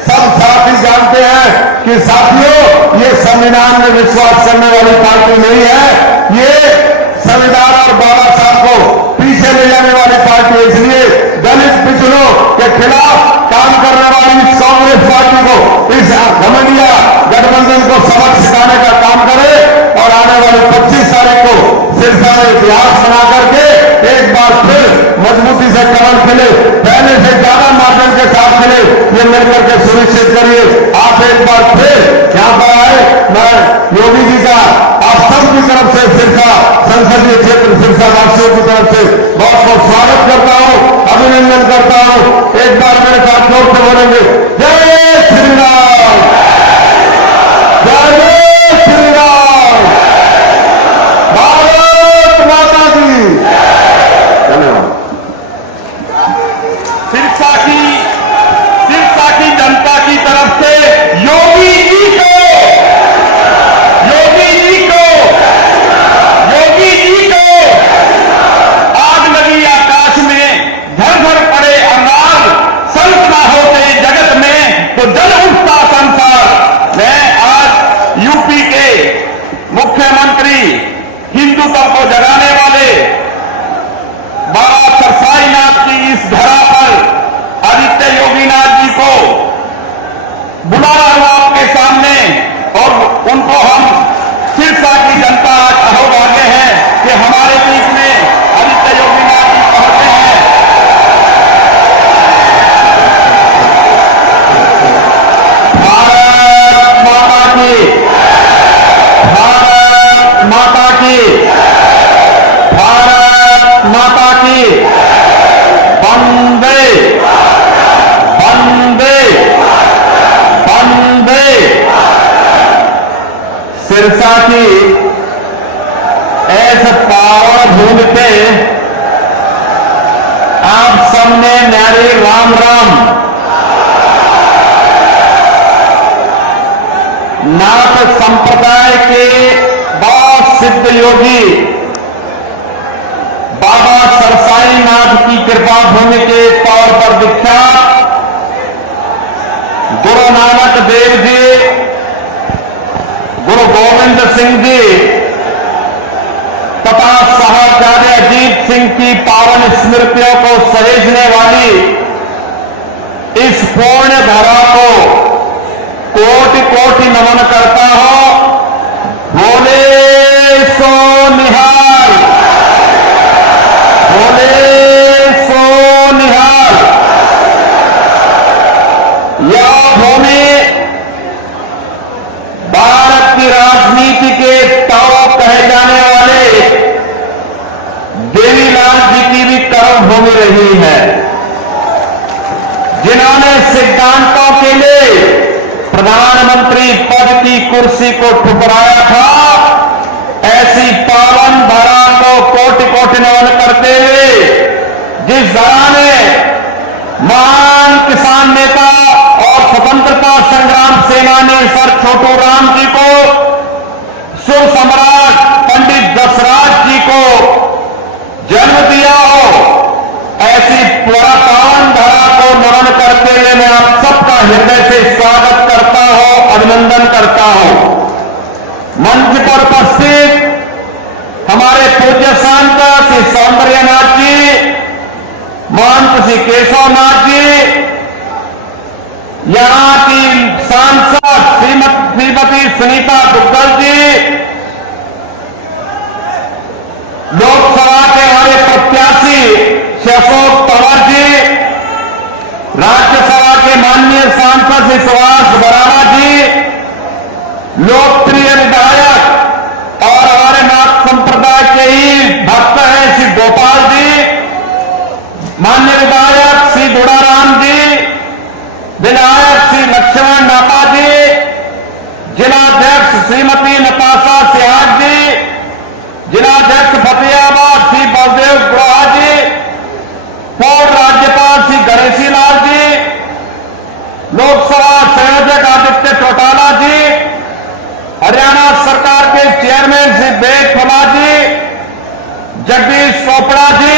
सब साथी जानते हैं कि साथियों, ये संविधान में विश्वास करने वाली पार्टी नहीं है। ये संविधान और बाबा साहब को पीछे ले जाने वाली पार्टी है। इसलिए दलित पिछड़ों के खिलाफ काम करने वाली इस कांग्रेस पार्टी को, इस घमंडिया गठबंधन को सबक सिखाने का काम करे और आने वाली 25 तारीख को सिरसा में इतिहास बना करके एक बार फिर मजबूती से कमल खिले, पहले से ज्यादा मार्जिन के साथ खिले, ये मिलकर के सुनिश्चित करिए। आप एक बार फिर यहाँ पर आए। मैं योगी जी का आप सबकी तरफ से, सिरसा संसदीय क्षेत्र सिरसा वासियों की तरफ से बहुत बहुत स्वागत करता हूँ, अभिनंदन करता हूँ। एक बार मेरे साथ जोर से बोलेंगे, जय श्री राम, जय श्री राम, भारत माता की। धन्यवाद। सिरसा की जनता की तरफ से योगी जी को आग लगी आकाश में, घर घर पड़े अनाज, संत ना हो यूपी के मुख्यमंत्री, हिंदुत्व को जगाने वाले बाबा सरसाईनाथ की इस धरा पर आदित्य योगीनाथ जी को बुला रहा हूं आपके सामने, और उनको हम सिरसा की जनता आज अहोभाग्य है कि हमारे बीच में आदित्य योगीनाथ जी पहुंचे हैं। भारत माता की, भारत माता की, भारत माता की, वंदे वंदे वंदे। सिरसा की ऐसे पावन भूमि पे आप सबने न्यारे राम राम। नाथ संप्रदाय के बहुत सिद्ध योगी बाबा सरसाईनाथ की कृपा भूमि के तौर पर विख्यात गुरु नानक देव जी, गुरु गोविंद सिंह जी तथा साहबजादे अजीत सिंह की पावन स्मृतियों को सहेजने वाली इस पुण्य धरा को कोटि कोटि नमन करता हूं। भोले सो निहाल, भोले सो निहाल। यह भूमि भारत की राजनीति के ताव कहे जाने वाले देवीलाल जी की भी कर्म भूमि रही है, जिन्होंने सिद्धांतों के लिए प्रधानमंत्री पद की कुर्सी को ठुकराया था। ऐसी पावन धरा को कोटि कोटि नमन करते हुए जिस धरा ने महान किसान नेता और स्वतंत्रता संग्राम सेनानी सर छोटू राम जी को, सुर सम्राट पंडित दशराज जी को जन्म दिया हो, ऐसी पूरा पावन धरा को नमन करते हुए मैं आप सबका हृदय से स्वागत करता हूं, अभिनंदन करता हूं। मंच पर उपस्थित हमारे पूज्य संत श्री सौंदर्यनाथ जी, महंत श्री केशवनाथ जी, यहां की सांसद श्रीमती सुनीता दुग्गल जी, लोकसभा के हमारे प्रत्याशी श्री अशोक तंवर जी, राज्यसभा के माननीय सांसद श्री सुभाष बराड़ा जी, लोकप्रिय विधायक और हमारे नाथ संप्रदाय के ही भक्त हैं श्री गोपाल जी, माननीय विधायक श्री दुड़ाराम जी, विधायक श्री लक्ष्मण नाथा जी, जिलाध्यक्ष श्रीमती नताशा सिहाग जी, जिलाध्यक्ष फतेहाबाद श्री बलदेव गुड़ा जी, पूर्व राज्यपाल श्री गणेशी लाल जी, लोकसभा संयोजक आदित्य चौटाला जी, हरियाणा सरकार के चेयरमैन श्री बेग फला जी, जगदीश चोपड़ा जी,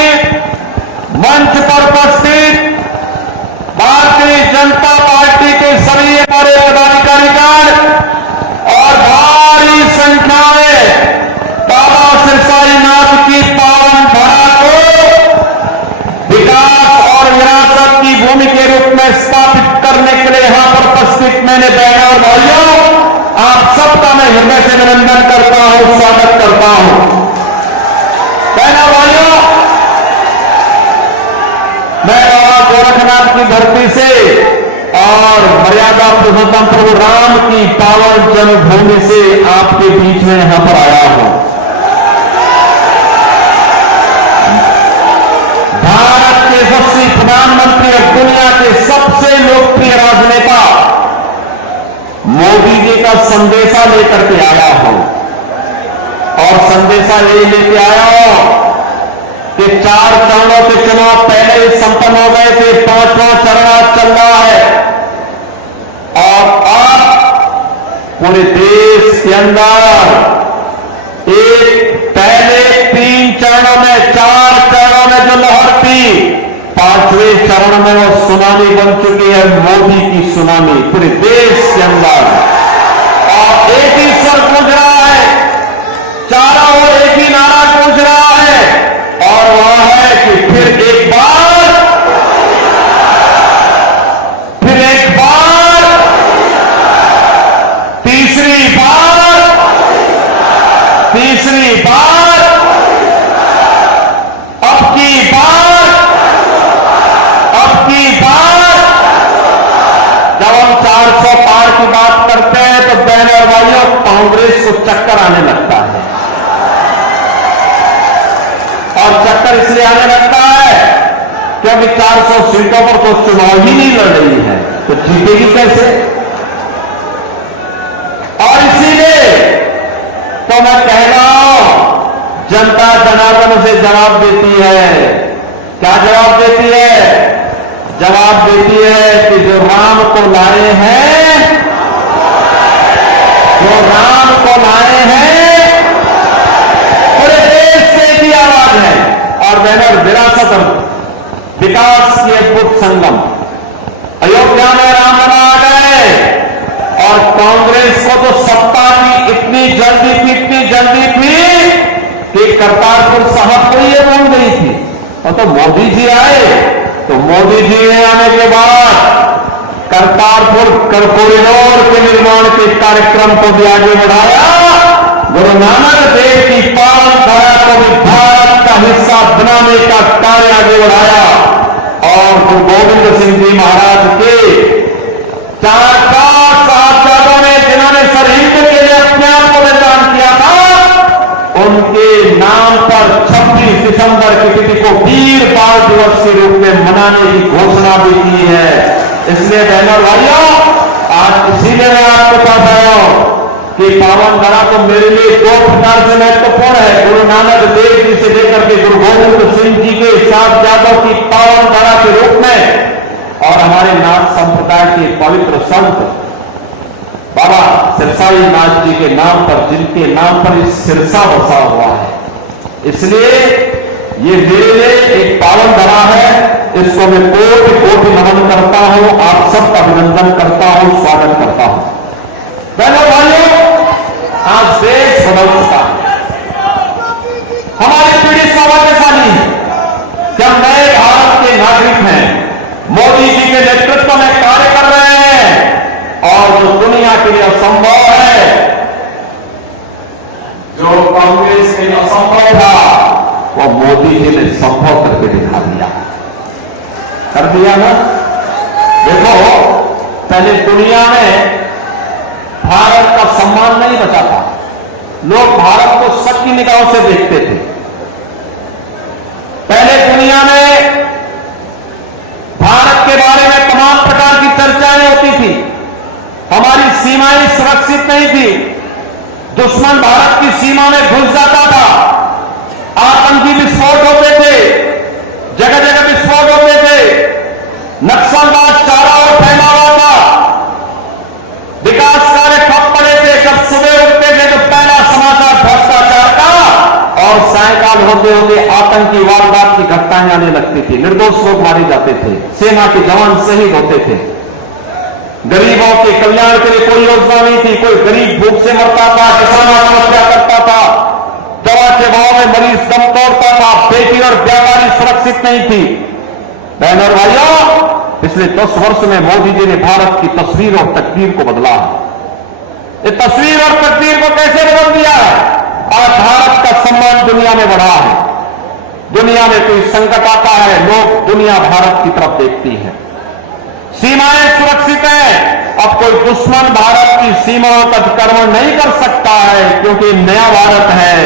मंच पर उपस्थित भारतीय जनता पार्टी के सभी हमारे पदाधिकारीगण और भारी संख्या में बाबा सरसाईनाथ की पावन धरा को विकास और विरासत की भूमि के रूप में स्थापित करने के लिए यहां पर उपस्थित मैंने बहनों और भाइयों आप सबका मैं हृदय से अभिनंदन करता हूं, स्वागत करता हूं। बहनों भाइयों, मैं बाबा गोरखनाथ की धरती से और मर्यादा पुरुषोत्तम प्रभु राम की पावन जन्मभूमि से आपके बीच में यहां पर आया हूं। भारत के यशस्वी प्रधानमंत्री और दुनिया के सबसे लोकप्रिय राजनेता मोदी जी का संदेशा लेकर के आया हूं, और संदेशा ये लेके आया हूं कि 4 चरणों के चुनाव पहले ही संपन्न हो गए थे, 5वां चरण आज चल रहा है, और अब पूरे देश के अंदर एक पहले 3 चरणों में 4 चरणों में जो लहर थी, 5वें चरण में वो सुनामी बन चुकी है, मोदी की सुनामी पूरे देश के अंदर। और एक ही तीसरी बार, अब की बार जब हम 400 पार की बात करते हैं तो बहन और भाइयों कांग्रेस को चक्कर आने लगता है। और चक्कर इसलिए आने लगता है क्योंकि 400 सीटों पर तो चुनाव ही नहीं लड़ रही है, तो जीतेगी कैसे? और इसीलिए तो मैं कह रहा हूं, जनता जनार्दन से जवाब देती है। क्या जवाब देती है? जवाब देती है कि जो राम को लाए हैं, पूरे देश से भी आवाज है। और बैनर विरासत विकास की अद्भुत संगम, अयोध्या में रामलला आ गए और कांग्रेस को तो सत्ता की इतनी जल्दी थी कि करतारपुर साहब को ये बन गई थी। और तो मोदी जी आए, तो मोदी जी ने आने के बाद करतारपुर कॉरिडोर के निर्माण के कार्यक्रम को भी आगे बढ़ाया। गुरु नानक देव की पावन धरा को भी भारत का हिस्सा बनाने का कार्य आगे बढ़ाया। और गुरु गोविंद सिंह जी महाराज के 4 साहबजादों ने, जिन्होंने सरहिंद के लिए अपने आप को बलिदान किया था, उनके नाम पर 26 दिसंबर की तिथि को वीर बाल दिवस के रूप में मनाने की घोषणा भी की है। इसलिए बहनों भाइयों, आज इसीलिए मैं आपके पास आया हूं कि पावन धरा तो मेरे लिए 2 प्रकार से महत्वपूर्ण है। गुरु नानक देव जी से लेकर के गुरु गोविंद सिंह जी के साहबजादों की पावन धरा के रूप में, और हमारे नाथ संप्रदाय के पवित्र संत बाबा सिरसाई नाथ जी के नाम पर, जिनके नाम पर इस सिरसा बसा हुआ है। इसलिए ये मेरे लिए एक पावन धरा है। इसको मैं कोटि नमन करता हूं, आप सबका अभिनंदन करता हूं, स्वागत करता हूं। बहनों भाइयों, आज देश बदल चुका है। हमारी पीढ़ी सौभाग्यशाली है कि हम नए भारत के नागरिक हैं, मोदी जी के नेतृत्व में कार्य कर रहे हैं। और जो दुनिया के लिए असंभव है, जो कांग्रेस के लिए असंभव था, वो मोदी जी ने संभव करके दिखा दिया। कर दिया ना? देखो, पहले दुनिया में भारत का सम्मान नहीं बचा था। लोग भारत को शक की निगाहों से देखते थे। पहले दुनिया में भारत के बारे में तमाम प्रकार की चर्चाएं होती थी। हमारी सीमाएं सुरक्षित नहीं थी। दुश्मन भारत की सीमा में घुस जाता था। आतंकी विस्फोट होते थे, जगह जगह विस्फोट होते थे, नक्सलवाद चारों ओर फैला हुआ था, विकास कार्य ठप पड़े थे। जब सुबह उठते थे तो पहला समाचार भ्रष्टाचार का, और सायकाल होते होते आतंकी वारदात की घटनाएं आने लगती थी। निर्दोष लोग मारे जाते थे, सेना के जवान शहीद होते थे। गरीबों के कल्याण के लिए कोई योजना नहीं थी। कोई गरीब भूख से मरता था, किसान आत्महत्या करता था, दवा के भाव में मरीज दम तोड़ता था, बेटी और व्यापारी सुरक्षित नहीं थी। बहन और भाइयों, पिछले 10 वर्ष में मोदी जी ने भारत की तस्वीर और तकदीर को बदला है। ये तस्वीर और तकदीर को कैसे बदल दिया है? आज भारत का सम्मान दुनिया में बढ़ा है। दुनिया में कोई संकट आता है, लोग दुनिया भारत की तरफ देखती है। सीमाएं सुरक्षित है। अब कोई दुश्मन भारत की सीमाओं का अतिक्रमण नहीं कर सकता है, क्योंकि नया भारत है।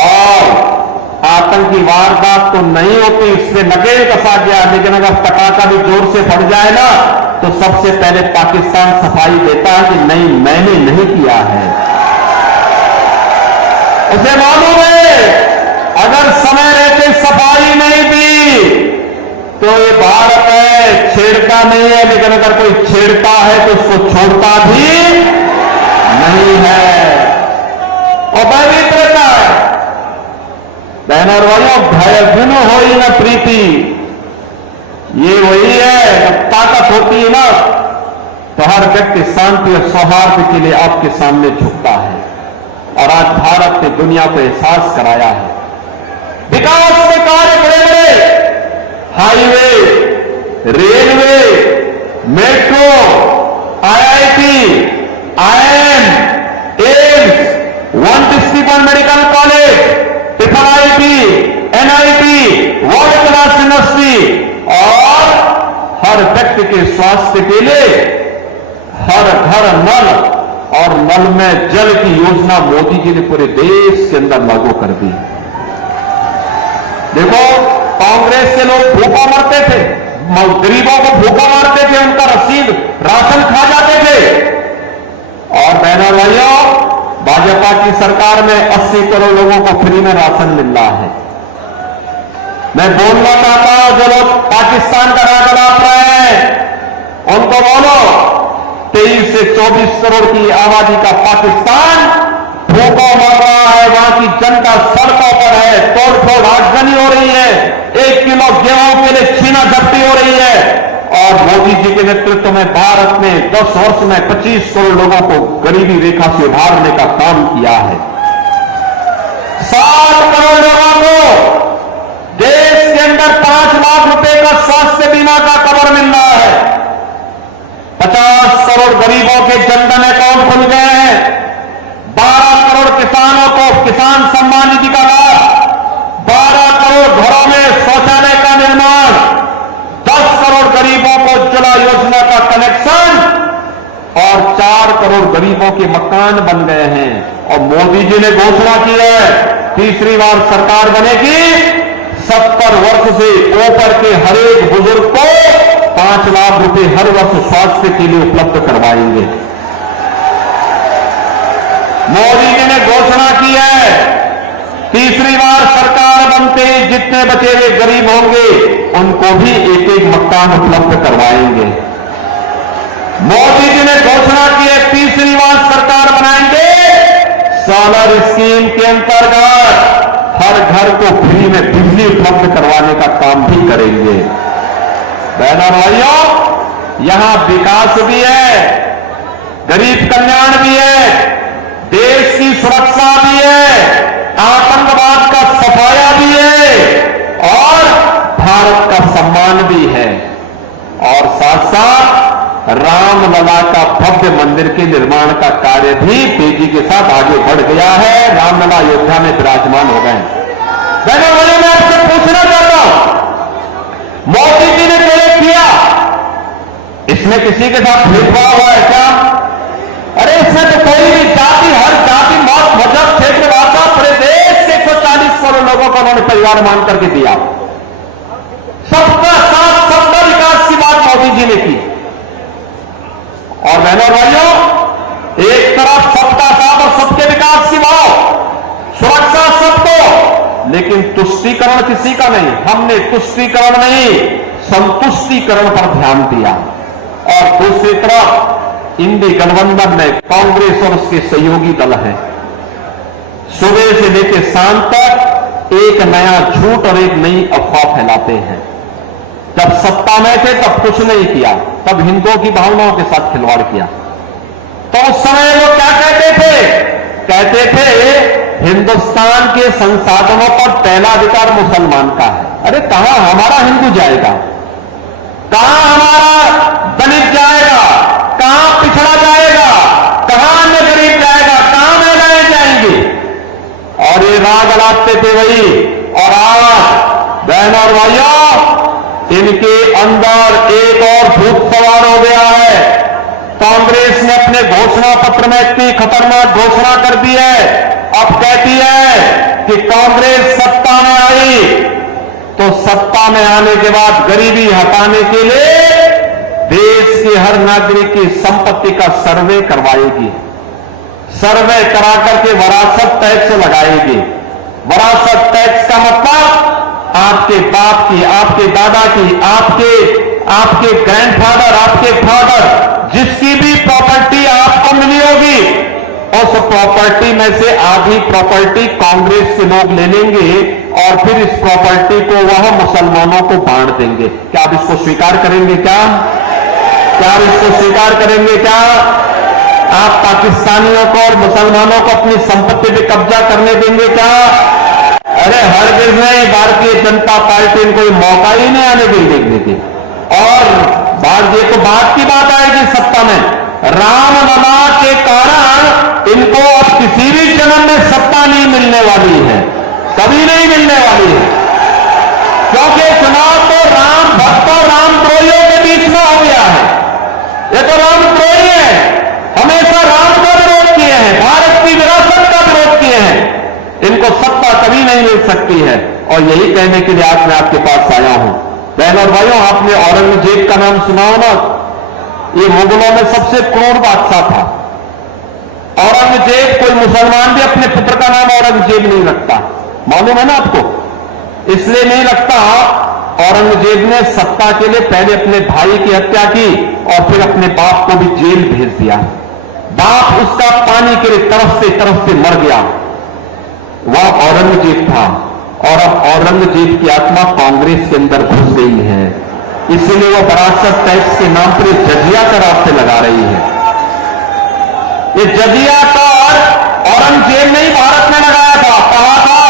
और आतंकी वारदात तो नहीं होती, इससे नकेल कसा गया। लेकिन अगर पटाखा भी जोर से फट जाए ना, तो सबसे पहले पाकिस्तान सफाई देता है कि नहीं, मैंने नहीं किया है। उसे मालूम है अगर समय रहते सफाई नहीं दी तो ये भारत है, छेड़ता नहीं है। लेकिन अगर कोई छेड़ता है तो उसको छोड़ता भी नहीं है, और भयभीत रहता है। बहन और भाइयों, भय बिनु होई न प्रीति, ये वही है। जब ताकत होती है ना, तो हर व्यक्ति शांति और सौहार्द के लिए आपके सामने झुकता है। और आज भारत ने दुनिया को एहसास कराया है। विकास के कार्य बड़े बड़े, highway, railway, metro, IIT, IIM, AIIMS, 1 district 1 के स्वास्थ्य के लिए हर घर नल और नल में जल की योजना मोदी जी ने पूरे देश के अंदर लागू कर दी। देखो, कांग्रेस के लोग भूखा मरते थे, गरीबों को भूखा मारते थे, उनका रसीद राशन खा जाते थे। और बहनों भाइयों, भाजपा की सरकार में 80 करोड़ लोगों को फ्री में राशन मिल रहा है। मैं बोलना चाहता हूं, जो लोग पाकिस्तान का राज चला रहे हैं उनको बोलो, 23 से 24 करोड़ की आबादी का पाकिस्तान भूखों मर रहा है, वहां की जनता सड़कों पर है, तोड़फोड़ आगजनी हो रही है, 1 किलो गेहूं के लिए छीना झपटी हो रही है। और मोदी जी के नेतृत्व में भारत ने 10 वर्ष में 25 करोड़ लोगों को गरीबी रेखा से उभारने का काम किया है। 7 करोड़ लोगों को देश के अंदर 5 लाख रुपए का स्वास्थ्य बीमा का कवर मिल रहा है। 50 करोड़ गरीबों के जनधन अकाउंट खुल गए हैं। 12 करोड़ किसानों को किसान सम्मान निधि का लाभ, 12 करोड़ घरों में शौचालय का निर्माण, 10 करोड़ गरीबों को उज्ज्वला योजना का कनेक्शन और 4 करोड़ गरीबों के मकान बन गए हैं। और मोदी जी ने घोषणा की है, तीसरी बार सरकार बनेगी, 70 वर्ष से ऊपर के हर एक बुजुर्ग को 5 लाख रुपए हर वर्ष स्वास्थ्य के लिए उपलब्ध करवाएंगे। मोदी जी ने घोषणा की है, तीसरी बार सरकार बनते ही जितने बचे हुए गरीब होंगे उनको भी एक एक मकान उपलब्ध करवाएंगे। मोदी जी ने घोषणा की है, तीसरी बार सरकार बनाएंगे, सोलर स्कीम के अंतर्गत हर घर को फ्री में बिजली उपलब्ध करवाने का काम भी करेंगे। बहनों भाइयों, यहां विकास भी है, गरीब कल्याण भी है, देश की सुरक्षा भी है, आतंकवाद का सफाया भी है और भारत का सम्मान भी है। और साथ साथ रामलला का भव्य मंदिर के निर्माण का कार्य भी तेजी के साथ आगे बढ़ गया है। रामलला अयोध्या में विराजमान हो गए। बहनों भाइयों, मैं आपसे पूछना चाहता हूं, मोदी जी ने जो ये किया, इसमें किसी के साथ भेदभाव हुआ है क्या? अरे इसमें तो कोई भी जाति, हर जाति, मत, मजहब, क्षेत्र, भाषा, पूरे देश के 140 करोड़ लोगों को उन्होंने परिवार मान करके दिया। सबका साथ, सबका विकास की बात मोदी जी ने की। और बहनों भाइयों, एक तरफ सबका साथ और सबके विकास की बात, सुरक्षा सबको, लेकिन तुष्टीकरण किसी का नहीं। हमने तुष्टीकरण नहीं, संतुष्टीकरण पर ध्यान दिया। और दूसरी तरफ इंडी गठबंधन में कांग्रेस और उसके सहयोगी दल हैं, सुबह से लेकर शाम तक एक नया झूठ और एक नई अफवाह फैलाते हैं। जब सत्ता में थे तब कुछ नहीं किया, तब हिंदुओं की भावनाओं के साथ खिलवाड़ किया। तो उस समय वो क्या कहते थे? कहते थे हिंदुस्तान के संसाधनों पर पहला अधिकार मुसलमान का है। अरे कहां हमारा हिंदू जाएगा, कहां हमारा दलित जाएगा, कहां पिछड़ा जाएगा, कहां अन्य गरीब जाएगा, कहां महिलाएं जाएंगी? और ये राग लाते थे वही। और आज बहनों और भाइयों, इनके अंदर एक और भूत सवार हो गया है। कांग्रेस ने अपने घोषणा पत्र में इतनी खतरनाक घोषणा कर दी है, अब कहती है कि कांग्रेस सत्ता में आई तो सत्ता में आने के बाद गरीबी हटाने के लिए देश के हर नागरिक की संपत्ति का सर्वे करवाएगी। सर्वे करा करके वरासत टैक्स लगाएगी। वरासत टैक्स का मतलब आपके बाप की, आपके दादा की, आपके ग्रैंडफादर, आपके फादर, जिसकी भी प्रॉपर्टी आपको मिली होगी, उस प्रॉपर्टी में से आधी प्रॉपर्टी कांग्रेस के लोग ले लेंगे और फिर इस प्रॉपर्टी को वह मुसलमानों को बांट देंगे। क्या आप इसको स्वीकार करेंगे? क्या आप इसको स्वीकार करेंगे? क्या आप पाकिस्तानियों को और मुसलमानों को अपनी संपत्ति पे कब्जा करने देंगे? क्या? अरे हरगिज़ नहीं, भारतीय जनता पार्टी इनको मौका ही नहीं आने देगी। और ये तो बात की बात आएगी सत्ता में, रामलला के कारण इनको अब किसी भी जन्म में सत्ता नहीं मिलने वाली है, कभी नहीं मिलने वाली है, क्योंकि चुनाव तो राम भक्तों, रामद्रोहियों के बीच में हो गया है। इनको सत्ता कभी नहीं मिल सकती है। और यही कहने के लिए आज मैं आपके पास आया हूं। बहनों और भाइयों, आपने औरंगजेब का नाम सुना हो ना? ये मुगलों में सबसे क्रूर बादशाह था। औरंगजेब, कोई मुसलमान भी अपने पुत्र का नाम औरंगजेब नहीं रखता, मालूम है ना आपको? इसलिए नहीं रखता, औरंगजेब ने सत्ता के लिए पहले अपने भाई की हत्या की और फिर अपने बाप को भी जेल भेज दिया। बाप उसका पानी के लिए तरफ से मर गया। वह औरंगजेब था और अब औरंगजेब की आत्मा कांग्रेस के अंदर घुस गई है। इसीलिए वो विरासत टैक्स के नाम पर जजिया कर आपसे लगा रही है। ये जजिया कर औरंगजेब ने ही भारत में लगाया था। कहा था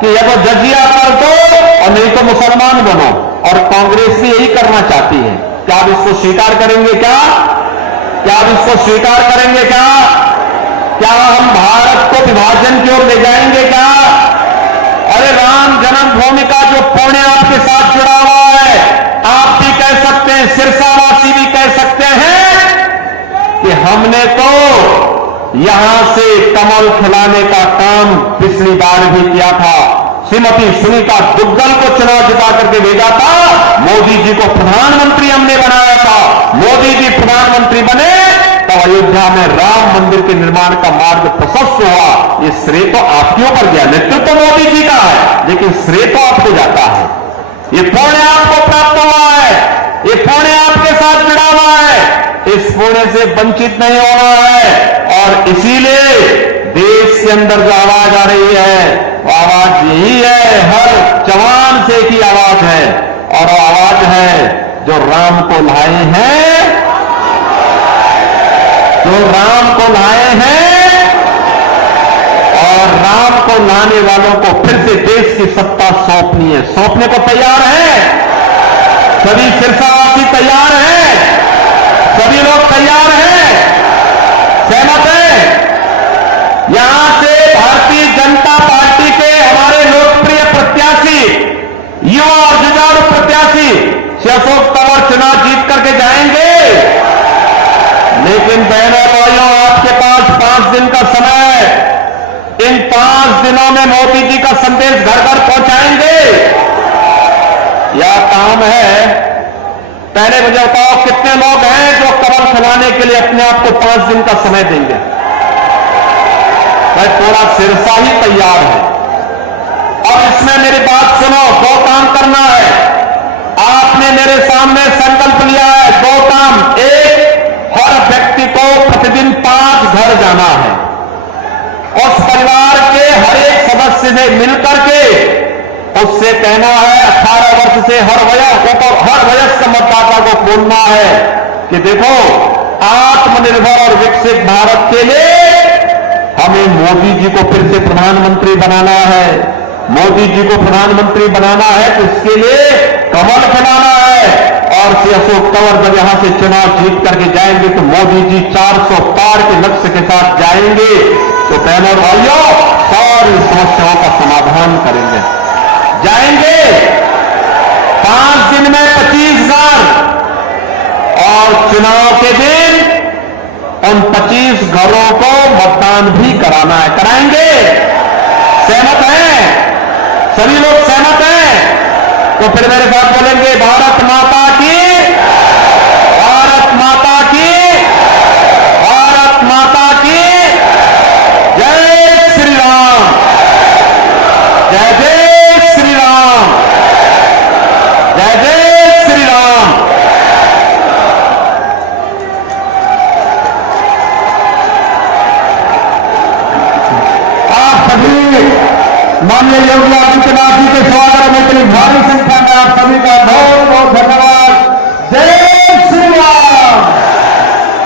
कि या तो जजिया कर दो और नहीं तो मुसलमान बनो, और कांग्रेस भी यही करना चाहती है। क्या आप इसको स्वीकार करेंगे? क्या आप इसको स्वीकार करेंगे? क्या हम भारत को विभाजन की ओर ले जाएंगे? क्या? अरे राम जन्मभूमि का जो पुण्य आपके साथ जुड़ा हुआ है, आप भी कह सकते हैं, सिरसावासी भी कह सकते हैं कि हमने तो यहां से कमल खिलाने का काम पिछली बार भी किया था। श्रीमती सुनीता दुग्गल को चुनाव जिता करके भेजा था, मोदी जी को प्रधानमंत्री हमने बनाया था। मोदी जी प्रधानमंत्री बने तो अयोध्या में राम मंदिर के निर्माण का मार्ग प्रशस्त हुआ। ये श्रेय तो आपके ऊपर गया, नेतृत्व तो मोदी जी का है, लेकिन श्रेय तो आपको जाता है। ये पुण्य आपको प्राप्त हुआ है, ये पुण्य आपके साथ जुड़ा हुआ है। इस पुण्य से वंचित नहीं होना है। और इसीलिए देश के अंदर जो आवाज आ रही है, वो आवाज यही है, हर जवान से की आवाज है, और आवाज है जो राम को लाए हैं, जो राम को लाए हैं, और राम को लाने वालों को फिर से देश की सत्ता सौंपनी है। सौंपने को तैयार है? सभी सिरसावासी तैयार हैं? सभी लोग तैयार हैं? सहमत हैं? यहां से भारतीय जनता पार्टी के हमारे लोकप्रिय प्रत्याशी, युवा और जुझारू प्रत्याशी श्री अशोक तंवर चुनाव जीत करके जाएंगे। लेकिन बहनों भाइयों, आपके पास 5 दिन का समय है। इन 5 दिनों में मोदी जी का संदेश घर घर पहुंचाएंगे। यह काम है। पहले मुझे बताओ, कितने लोग हैं जो कमल खिलाने के लिए अपने आप को 5 दिन का समय देंगे? भाई पूरा सिरसा ही तैयार है। अब इसमें मेरी बात सुनो, 2 काम करना है। आपने मेरे सामने संकल्प लिया है 2 काम। एक, हर व्यक्ति को प्रतिदिन 5 घर जाना है। उस परिवार के हर एक सदस्य से मिलकर के उससे कहना है, 18 वर्ष से हर वयस्क मतदाता को बोलना है कि देखो, आत्मनिर्भर और विकसित भारत के लिए हमें मोदी जी को फिर से प्रधानमंत्री बनाना है। मोदी जी को प्रधानमंत्री बनाना है तो इसके लिए कमल खिलाना है। और श्री अशोक तंवर जब यहां से चुनाव जीत करके जाएंगे तो मोदी जी 400 पार के लक्ष्य के साथ जाएंगे। तो बहनों और भाइयों, सारी समस्याओं का समाधान करेंगे। जाएंगे 5 दिन में 25,000, और चुनाव के दिन उन 25 घरों को मतदान भी कराना है। कराएंगे? सहमत हैं? सभी लोग सहमत हैं? तो फिर मेरे साथ बोलेंगे, भारत माता की, भारत माता की, भारत माता की जय श्री राम, जय जय श्री राम, जय जय श्री राम। आप सभी माननीय योगी आदित्यनाथ जी के स्वागत करने के लिए भारी संख्या में आप सभी का बहुत बहुत धन्यवाद।